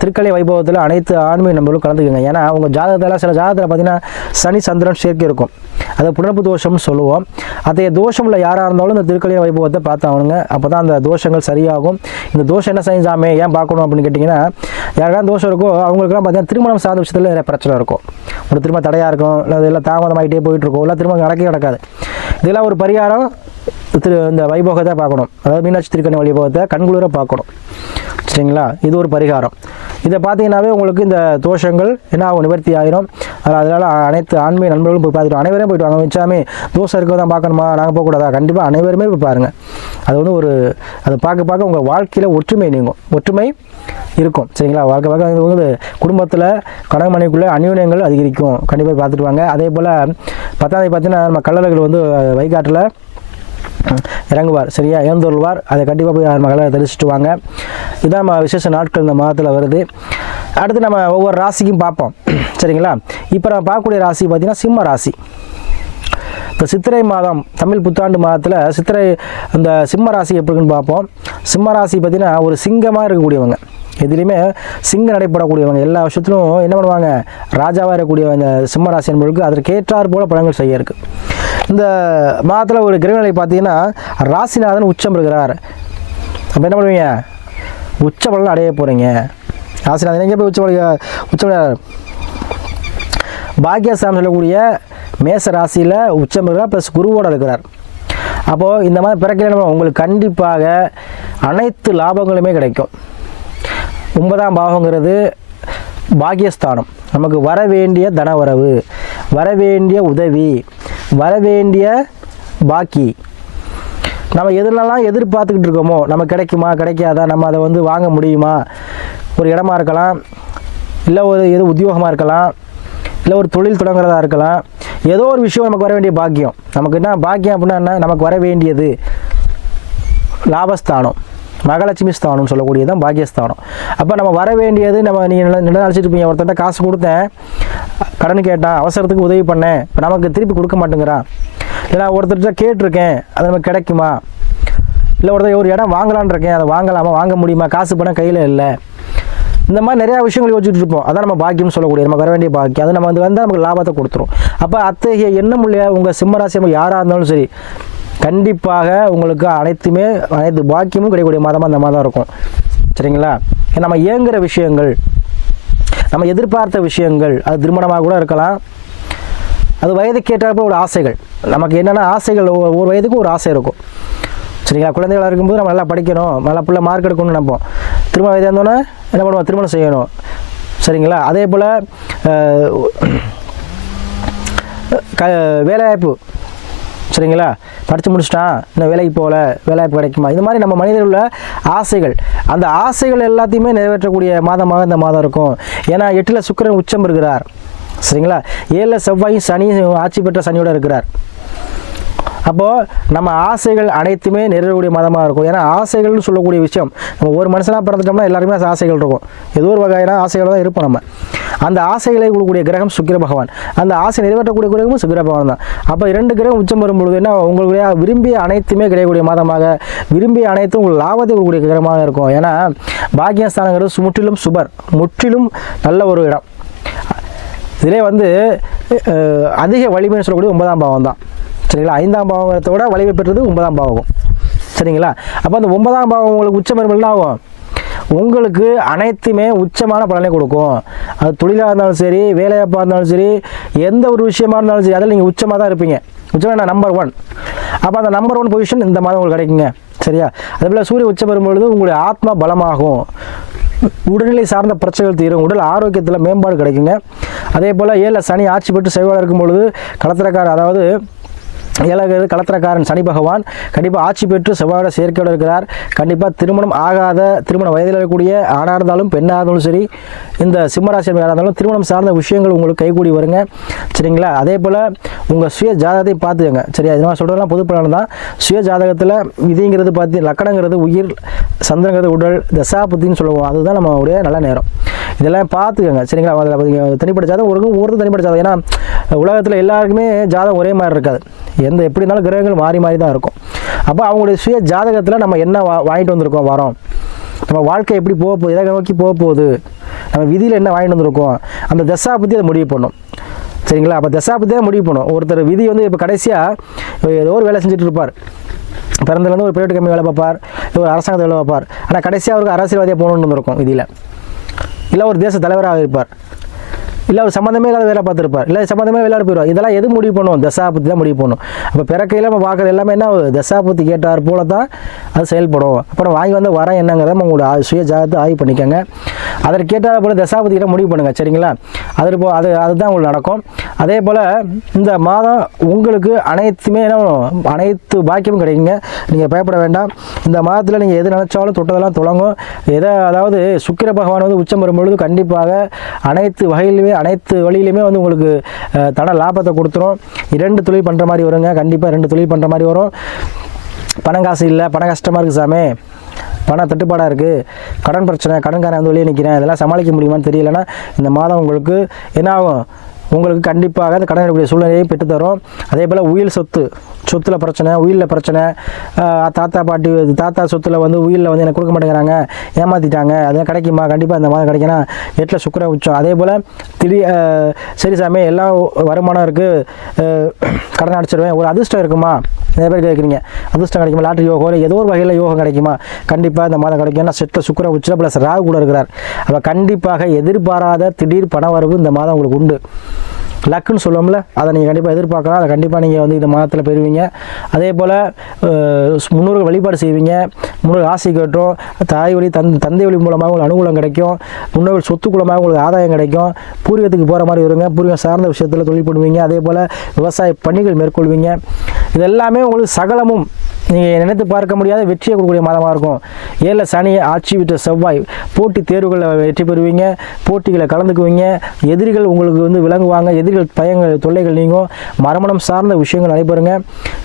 திருக்கல்யாண வைபவத்தில் அனைத்து ஆன்மீக நம்பர்களும் கலந்துக்குங்க. ஏன்னா அவங்க ஜாதகத்தில் சில ஜாதகத்தில் பார்த்தீங்கன்னா சனி சந்திரன் சேர்க்கை இருக்கும், அதை புணர்ப்பு தோஷம்னு சொல்லுவோம். அதைய தோஷமில் யாராக இருந்தாலும் இந்த திருக்கல்யாண வைபவத்தை பார்த்தாங்க. அப்போ தான் அந்த தோஷங்கள் சரியாகும். இந்த தோஷம் என்ன செஞ்சாமே ஏன் பார்க்கணும் அப்படின்னு கேட்டிங்கன்னா, யாருக்காவது தோஷம் இருக்கோ அவங்களுக்குலாம் பார்த்தீங்கன்னா திருமணம் சார்ந்த விஷயத்தில் நிறைய பிரச்சனை இருக்கும். ஒரு திரும்ப தடையாக இருக்கும், இல்லை இதெல்லாம் தாமதமாகிட்டே போயிட்டுருக்கோம், இல்லை திரும்ப நடக்காது. இதெல்லாம் ஒரு பரிகாரம் இந்த வைபோகத்தை பார்க்கணும். அதாவது மீனாட்சி திருக்கல்யாண வைபவத்தை கண்குளிர பார்க்கணும் சரிங்களா. இது ஒரு பரிகாரம். இதை பார்த்தீங்கன்னாவே உங்களுக்கு இந்த தோஷங்கள் என்ன ஆகும், நிவர்த்தி ஆகிரும். அதனால் அனைத்து ஆன்மீக நண்பர்களும் போய் பார்த்துட்டு அனைவரும் போய்ட்டு வாங்க. மிச்சாமே தோஷம் இருக்க தான் பார்க்கணுமா, நாங்கள் போகக்கூடாதா? கண்டிப்பாக அனைவருமே போய் பாருங்கள். அது அதை பார்க்க உங்கள் வாழ்க்கையில் ஒற்றுமை நீங்கும், ஒற்றுமை இருக்கும் சரிங்களா. வாழ்க்கை குடும்பத்தில் கணவன் மனைவிக்குள்ளே அந்யோன்யங்கள் அதிகரிக்கும். கண்டிப்பாக பார்த்துட்டு வாங்க. அதே போல் 10ஆம் தேதி பார்த்தீங்கன்னா நம்ம கள்ளழகர் வைகாட்டில் இறங்குவார் சரியா, எழுந்தருள்வார். அதை கண்டிப்பாக போய் மகளை தரிசிச்சுட்டு வாங்க. இதுதான் நம்ம விசேஷ நாட்கள் இந்த மாதத்தில் வருது. அடுத்து நம்ம ஒவ்வொரு ராசிக்கும் பார்ப்போம் சரிங்களா. இப்போ நம்ம பார்க்கக்கூடிய ராசி பார்த்திங்கன்னா சிம்ம ராசி. இப்போ சித்திரை மாதம் தமிழ் புத்தாண்டு மாதத்தில் இந்த சிம்ம ராசி எப்படின்னு பார்ப்போம். சிம்ம ராசி பார்த்திங்கன்னா ஒரு சிங்கமாக இருக்கக்கூடியவங்க, எதுலேயுமே சிங்கம் நடைபெறக்கூடியவங்க, எல்லா விஷயத்திலும் என்ன பண்ணுவாங்க, ராஜாவாக இருக்கக்கூடிய இந்த சிம்மராசி என்பவர்களுக்கு அதற்கு ஏற்றார் போல பலன்கள் செய்ய இருக்குது. இந்த மாதத்தில் ஒரு கிரகநிலை பார்த்தீங்கன்னா ராசிநாதன் உச்சம் இருக்கிறார். அப்போ என்ன பண்ணுவீங்க, உச்ச பலன் அடைய போகிறீங்க. ராசிநாதன் எங்கே போய் உச்ச பாக்கியஸ்தானம் சொல்லக்கூடிய மேச ராசியில் உச்சம் இருக்கிறார், ப்ளஸ் குருவோடு இருக்கிறார். அப்போது இந்த மாதிரி பிறக்கல உங்களுக்கு கண்டிப்பாக அனைத்து லாபங்களுமே கிடைக்கும். 9ஆம் பாவங்கிறது பாக்கியஸ்தானம். நமக்கு வர வேண்டிய தனவரவு, வர வேண்டிய உதவி, வர வேண்டிய பாக்கி, நம்ம எதுலலாம் எதிர்பார்த்துக்கிட்டு இருக்கோமோ நம்ம கிடைக்குமா கிடைக்காதா, நம்ம அதை வாங்க முடியுமா, ஒரு இடமா இருக்கலாம், இல்லை ஏதோ உத்தியோகமாக இருக்கலாம், இல்லை ஒரு தொழில் தொடங்குறதா இருக்கலாம், ஏதோ ஒரு விஷயம் நமக்கு வர வேண்டிய பாக்கியம். நமக்கு என்ன பாக்கியம் அப்படின்னா என்ன, நமக்கு வர வேண்டியது லாபஸ்தானம், மகாலட்சுமி ஸ்தானம் சொல்லக்கூடியது தான் பாக்கியஸ்தானம். அப்போ நம்ம வர வேண்டியது நீங்கள் நினைச்சிட்டு இருப்பீங்க, ஒருத்தர்கிட்ட காசு கொடுத்தேன், கடன் கேட்டான், அவசரத்துக்கு உதவி பண்ணேன், இப்போ நமக்கு திருப்பி கொடுக்க மாட்டேங்கிறான், இல்லை ஒருத்தர்கிட்ட கேட்டிருக்கேன் அது நமக்கு கிடைக்குமா, இல்லை ஒரு இடம் வாங்கலான்னு இருக்கேன், அதை வாங்கலாமா, வாங்க முடியுமா, காசு பணம் கையில் இல்லை, இந்த மாதிரி நிறையா விஷயங்கள் யோசிச்சுட்டு இருப்போம். அதான் நம்ம பாக்கியம்னு சொல்லக்கூடிய நமக்கு வர வேண்டிய பாக்கியம். அது நம்ம வந்தால் நமக்கு லாபத்தை கொடுத்துரும். அப்போ அத்தகைய எண்ணம் உள்ள உங்கள் சிம்மராசி யாராக இருந்தாலும் சரி, கண்டிப்பாக உங்களுக்கு அனைத்து பாக்கியமும் கிடைக்கக்கூடிய மாதமாக அந்த மாதம் இருக்கும். சரிங்களா? நம்ம ஏங்குகிற விஷயங்கள், நம்ம எதிர்பார்த்த விஷயங்கள், அது திருமணமாக கூட இருக்கலாம், அது வயதுக்கு ஏற்றாற்ப ஒரு ஆசைகள். நமக்கு என்னென்ன ஆசைகள், ஒவ்வொரு வயதுக்கும் ஒரு ஆசை இருக்கும். சரிங்களா? குழந்தைகளாக இருக்கும்போது நம்ம நல்லா படிக்கணும், நல்லா பிள்ளை மார்க் எடுக்கணும்னு நினைப்போம். திருமண வயதாக இருந்தோன்னே என்ன பண்ணுவோம், திருமணம் செய்யணும். சரிங்களா? அதே போல் வேலைவாய்ப்பு, சரிங்களா, படித்து முடிச்சிட்டான், இன்னும் வேலைக்கு போகல, வேலைவாய்ப்பு கிடைக்குமா, இது மாதிரி நம்ம மனிதர்கள் உள்ள ஆசைகள், அந்த ஆசைகள் எல்லாத்தையுமே நிறைவேற்றக்கூடிய மாதமாக இந்த மாதம் இருக்கும். ஏன்னா 8ல் சுக்கிரன் உச்சம் இருக்கிறார். சரிங்களா? 7ல் செவ்வாயும் சனி ஆட்சி பெற்ற சனியோடு இருக்கிறார். அப்போது நம்ம ஆசைகள் அனைத்துமே நிறைவேறக்கூடிய மாதமாக இருக்கும். ஏன்னா ஆசைகள்னு சொல்லக்கூடிய விஷயம், நம்ம ஒரு மனுஷனாக பிறந்துட்டோம்னா எல்லாருமே ஆசைகள் இருக்கும். ஏதோ ஒரு வகையான ஆசைகள் தான் இருப்போம் நம்ம. அந்த ஆசைகளை கொடுக்கக்கூடிய கிரகம் சுக்கிர பகவான், அந்த ஆசை நிறைவேற்றக்கூடிய கிரகமும் சுக்கிர பகவான் தான். அப்போ 2 கிரகம் உச்சம் வரும்பொழுது என்ன, உங்களுடைய விரும்பிய அனைத்துமே கிடைக்கக்கூடிய மாதமாக, விரும்பிய அனைத்தும் உங்களுக்கு லாபத்தை கொடுக்கக்கூடிய கிரகமாக இருக்கும். ஏன்னா பாக்கியஸ்தானங்கிறது முற்றிலும் சுபர், முற்றிலும் நல்ல ஒரு இடம். இதிலே அதிக வலிமைன்னு சொல்லக்கூடிய 9ஆம் பாவம் தான். சரிங்களா? 5ஆம் பாவத்தை விட வலிமை பெற்றது 9ஆம் பாவம். சரிங்களா? அப்போ அந்த 9ஆம் பாவம் உங்களுக்கு உச்சம் பெறும்போது ஆகும், உங்களுக்கு அனைத்துமே உச்சமான பலனை கொடுக்கும். அது தொழிலாக இருந்தாலும் சரி, வேலைவாய்ப்பாக இருந்தாலும் சரி, எந்த ஒரு விஷயமா இருந்தாலும் சரி, அதில் நீங்கள் உச்சமாக தான் இருப்பீங்க. உச்சமாக நம்பர் 1. அப்போ அந்த நம்பர் 1 பொசிஷன் இந்த மாதம் உங்களுக்கு கிடைக்குங்க. சரியா? அதேபோல் சூரிய உச்சம் பெறும்பொழுது உங்களுடைய ஆத்மா பலமாகும், உடல்நிலை சார்ந்த பிரச்சனைகள் தீரும், உடல் ஆரோக்கியத்தில் மேம்பாடு கிடைக்குங்க. அதே போல் 7ல் சனி ஆட்சி பெற்று செவ்வாய் இருக்கும் பொழுது களத்திரக்காரர், அதாவது 7வது களத்திரக்காரன் சனி பகவான் கண்டிப்பாக ஆட்சி பெற்று செவ்வாயோட சேர்க்கையோடு இருக்கிறார். கண்டிப்பாக திருமணம் ஆகாத, திருமண வயதில் இருக்கக்கூடிய ஆணாக இருந்தாலும் பெண்ணாக இருந்தாலும் சரி, இந்த சிம்மராசி யாராக இருந்தாலும் திருமணம் சார்ந்த விஷயங்கள் உங்களுக்கு கைகூடி வருங்க. சரிங்களா? அதே போல் உங்கள் சுய ஜாதகத்தை பார்த்துக்கங்க. சரியா? இதெல்லாம் சொல்கிறதெல்லாம் பொது பலன் தான். சுய ஜாதகத்தில் விதிங்கிறது பார்த்து, லக்கணங்கிறது உயிர், சந்திரங்கிறது உடல், தசாபுத்தின்னு சொல்லுவோம், அதுதான் நம்மளுடைய நல்ல நேரம். இதெல்லாம் பார்த்துக்கங்க. சரிங்களா? அதில் தனிப்பட்ட ஜாதகம் ஒருத்தர் தனிப்பட்ட ஜாதகம். ஏன்னா உலகத்தில் எல்லாருக்குமே ஜாதகம் ஒரே மாதிரி இருக்காது. எப்படி இருந்தாலும் கிரகங்கள் மாறி மாறி தான் இருக்கும். அப்போ அவங்களுடைய சுய ஜாதகத்தில் நம்ம என்ன வாங்கிட்டு வந்திருக்கோம், வரோம், நம்ம வாழ்க்கை எப்படி போக போகுது, எதை நோக்கி போக போகுது, நம்ம விதியில் என்ன வாங்கிட்டு வந்திருக்கோம், அந்த தசா பற்றி அதை முடிவு பண்ணும். சரிங்களா? அப்போ தசா பற்றி தான் முடிவு பண்ணும். ஒருத்தர் விதி இப்போ கடைசியாக ஏதோ ஒரு வேலை செஞ்சுட்டு இருப்பார், பிறந்தலேருந்து ஒரு பிரைவேட் கம்பெனி வேலை பார்ப்பார், ஒரு அரசாங்கத்தை வேலை பார்ப்பார், ஆனால் கடைசியாக அவருக்கு அரசியல்வாதியாக போகணுன்னு இருக்கும் விதியில். இல்லை ஒரு தேச தலைவராக இருப்பார், இல்லை ஒரு சம்மந்தமே இல்லாத வேலை பார்த்துருப்பார், இல்லை சம்மந்தமே விளையாட போயிடுவார். இதெல்லாம் எது முடிவு பண்ணுவோம், தசாபுத்தி தான் முடிவு பண்ணும். அப்போ பிறக்கையில் நம்ம பார்க்குறது எல்லாமே என்ன, தசாபுத்தி கேட்டார் போல தான் அது செயல்படும். அப்புறம் வாங்கி வந்து வர என்னங்கிறத உங்களோட சுய ஜாதகத்தை ஆய்வு பண்ணிக்கோங்க. அதற்கு கேட்டால் போல் தசாபதிக்கிட்ட முடிவு பண்ணுங்கள். சரிங்களா? அதுதான் உங்களுக்கு நடக்கும். அதே போல் இந்த மாதம் உங்களுக்கு அனைத்துமே அனைத்து பாக்கியமும் கிடைக்குங்க. நீங்கள் பயப்பட வேண்டாம். இந்த மாதத்தில் நீங்கள் எது நினச்சாலும் தொட்டதெல்லாம் தொடங்கும். அதாவது சுக்கிர பகவான் உச்சம் வரும்பொழுது கண்டிப்பாக அனைத்து வகையிலுமே, அனைத்து வழியிலுமே உங்களுக்கு தன லாபத்தை கொடுத்துரும். 2 தொழில் பண்ணுற மாதிரி வருங்க. கண்டிப்பாக 2 தொழில் பண்ணுற மாதிரி வரும். பணம் காசு இல்லை, பண கஷ்டமாக இருக்குது சாமி, பண தட்டுப்பாடாக இருக்குது, கடன் பிரச்சனை, கடன்காரன் வெளியே நிற்கிறேன், இதெல்லாம் சமாளிக்க முடியுமான்னு தெரியலன்னா இந்த மாதம் உங்களுக்கு என்ன ஆகும், உங்களுக்கு கண்டிப்பாக அந்த கடன் எடுக்கக்கூடிய சூழ்நிலையை பெற்றுத்தரும். அதே போல் உயில் சொத்தில் பிரச்சனை, உயிலில் பிரச்சனை, தாத்தா சொத்தில் உயிலில் எனக்கு கொடுக்க மாட்டேங்கிறாங்க, ஏமாற்றிட்டாங்க, அதெல்லாம் கிடைக்குமா, கண்டிப்பாக இந்த மாதம் கிடைக்கணும். 8ல் சுக்கிர உச்சம். அதே போல் சரி சாமி எல்லாம் வருமானம் இருக்குது, கடன் அடிச்சிடுவேன், ஒரு அதிர்ஷ்டம் இருக்குமா, நிறைய பேர் கேட்குறீங்க, அதிர்ஷ்டம் கிடைக்குமா, லாட்ரி யோகம், ஏதோ ஒரு வகையில் யோகம் கிடைக்குமா, கண்டிப்பாக இந்த மாதம் கிடைக்கும். ஏன்னா 8ல் சுக்கிர உச்சம் ப்ளஸ் ராகு கூட இருக்கிறார். அப்போ கண்டிப்பாக எதிர்பாராத திடீர் பண வரவு இந்த மாதம் உங்களுக்கு உண்டு. லக்குன்னு சொல்லுவோம்ல, அதை நீங்கள் கண்டிப்பாக எதிர்பார்க்கலாம். அதை கண்டிப்பாக நீங்கள் இந்த மாதத்தில் பெறுவீங்க. அதே போல் முன்னோர்கள் வழிபாடு செய்வீங்க, முன்னோர்கள் ஆசை கேட்டோம், தாய் வழி தந்தை வழி மூலமாக உங்களுக்கு அனுகூலம் கிடைக்கும், முன்னோர்கள் சொத்து மூலமாக உங்களுக்கு ஆதாயம் கிடைக்கும், பூர்வீகத்துக்கு போகிற மாதிரி வருங்க, பூர்வீகம் சார்ந்த விஷயத்தில் தொழில் பண்ணுவீங்க. அதே போல் விவசாய பணிகள் மேற்கொள்வீங்க. இதெல்லாமே உங்களுக்கு சகலமும் நீங்கள் நினைத்து பார்க்க முடியாத வெற்றியை கொடுக்கக்கூடிய மாதமாக இருக்கும். 7ல் சனி ஆட்சி விட்ட செவ்வாய், போட்டி தேர்வுகளில் வெற்றி பெறுவீங்க, போட்டிகளை கலந்துக்குவீங்க, எதிரிகள் உங்களுக்கு விளங்குவாங்க, எதிரிகள் பயங்கள் தொல்லைகள் நீங்கும், மறுமணம் சார்ந்த விஷயங்கள் நடைபெறுங்க,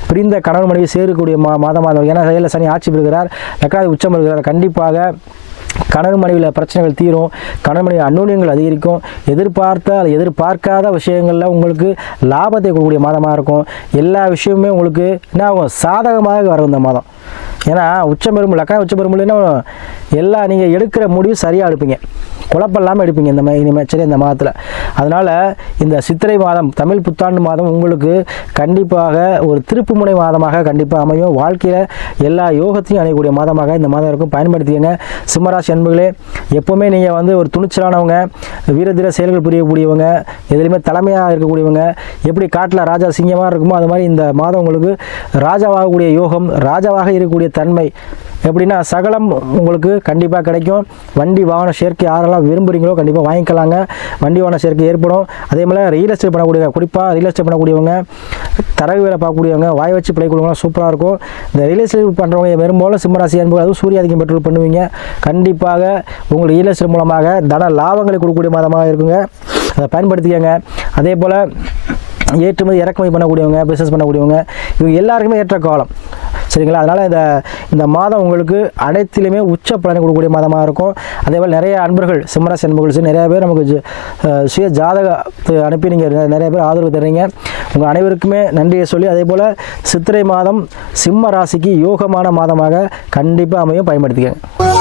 பிரிந்த கணவன் மனைவி சேரக்கூடிய மாதமாக இருக்கும். ஏன்னா 7ல் சனி ஆட்சி பெறுகிறார், லக்னாதி உச்சம் பெறுகிறார். கண்டிப்பாக கணவன் மனைவியில் பிரச்சனைகள் தீரும், கணவன் மனைவி அந்யோன்யங்கள் அதிகரிக்கும், எதிர்பார்க்காத விஷயங்களில் உங்களுக்கு லாபத்தை கொடுக்கக்கூடிய மாதமாக இருக்கும். எல்லா விஷயமுமே உங்களுக்கு என்ன ஆகும், சாதகமாக வரும் இந்த மாதம். ஏன்னா உச்சபெரும்பு லக்கண உச்சபெரும்புன்னா எல்லாம் நீங்கள் எடுக்கிற முடிவு சரியாக எடுப்பீங்க, குழப்பம் இல்லாமல் எடுப்பீங்க இனிமேல் சரி இந்த மாதத்தில். அதனால் இந்த சித்திரை மாதம் தமிழ் புத்தாண்டு மாதம் உங்களுக்கு கண்டிப்பாக ஒரு திருப்புமுனை மாதமாக கண்டிப்பாக அமையும். வாழ்க்கையில் எல்லா யோகத்தையும் அடையக்கூடிய மாதமாக இந்த மாதம் இருக்கும். பயன்படுத்திக்கங்க. சிம்மராசி அன்புகளே, எப்போவுமே நீங்கள் வந்து ஒரு துணிச்சலானவங்க, வீரதீர செயல்கள் புரியக்கூடியவங்க, எதுலையுமே தலைமையாக இருக்கக்கூடியவங்க, எப்படி காட்டில் ராஜா சிங்கமாக இருக்குமோ அது மாதிரி இந்த மாதம் உங்களுக்கு ராஜாவாகக்கூடிய யோகம், ராஜாவாக இருக்கக்கூடிய தன்மை எப்படின்னா சகலம் உங்களுக்கு கண்டிப்பாக கிடைக்கும். வண்டி வாகன சேர்க்கை யாரெல்லாம் விரும்புகிறீங்களோ கண்டிப்பாக வாங்கிக்கலாங்க. வண்டி வாகன சேர்க்கை ஏற்படும். அதே மாதிரி ரியல் எஸ்டேட் பண்ணக்கூடிய, குறிப்பாக ரியல் எஸ்டேட் பண்ணக்கூடியவங்க, தரகு வேலை பார்க்கக்கூடியவங்க, வாய் வச்சு பிழைக்கூடியவங்க சூப்பராக இருக்கும். இந்த ரியல் எஸ்டேட் பண்ணுறவங்க பெரும்பாலும் சிம்மராசி அன்பு, அதுவும் சூரியாதிக்கம் பெற்று பண்ணுவீங்க. கண்டிப்பாக உங்கள் ரியல் எஸ்டேட் மூலமாக தன லாபங்களை கொடுக்கக்கூடிய மாதமாக இருக்குங்க. அதை பயன்படுத்திக்கங்க. அதே போல் ஏற்றுமதி இறக்குமதி பண்ணக்கூடியவங்க, பிஸ்னஸ் பண்ணக்கூடியவங்க, இவங்க எல்லாருக்குமே ஏற்ற காலம் சரிங்களா. அதனால் இந்த மாதம் உங்களுக்கு அனைத்திலுமே உச்ச பலனை கொடுக்கக்கூடிய மாதமாக இருக்கும். அதே போல் நிறைய அன்பர்கள் சிம்மராசி அன்பர்கள் நிறைய பேர் நமக்கு சுய ஜாதகத்தை அனுப்பி நீங்கள் நிறைய பேர் ஆதரவு தர்றீங்க. உங்கள் அனைவருக்குமே நன்றியை சொல்லி, அதே போல் சித்திரை மாதம் சிம்ம ராசிக்கு யோகமான மாதமாக கண்டிப்பாக அமையும். பயன்படுத்திக்கங்க.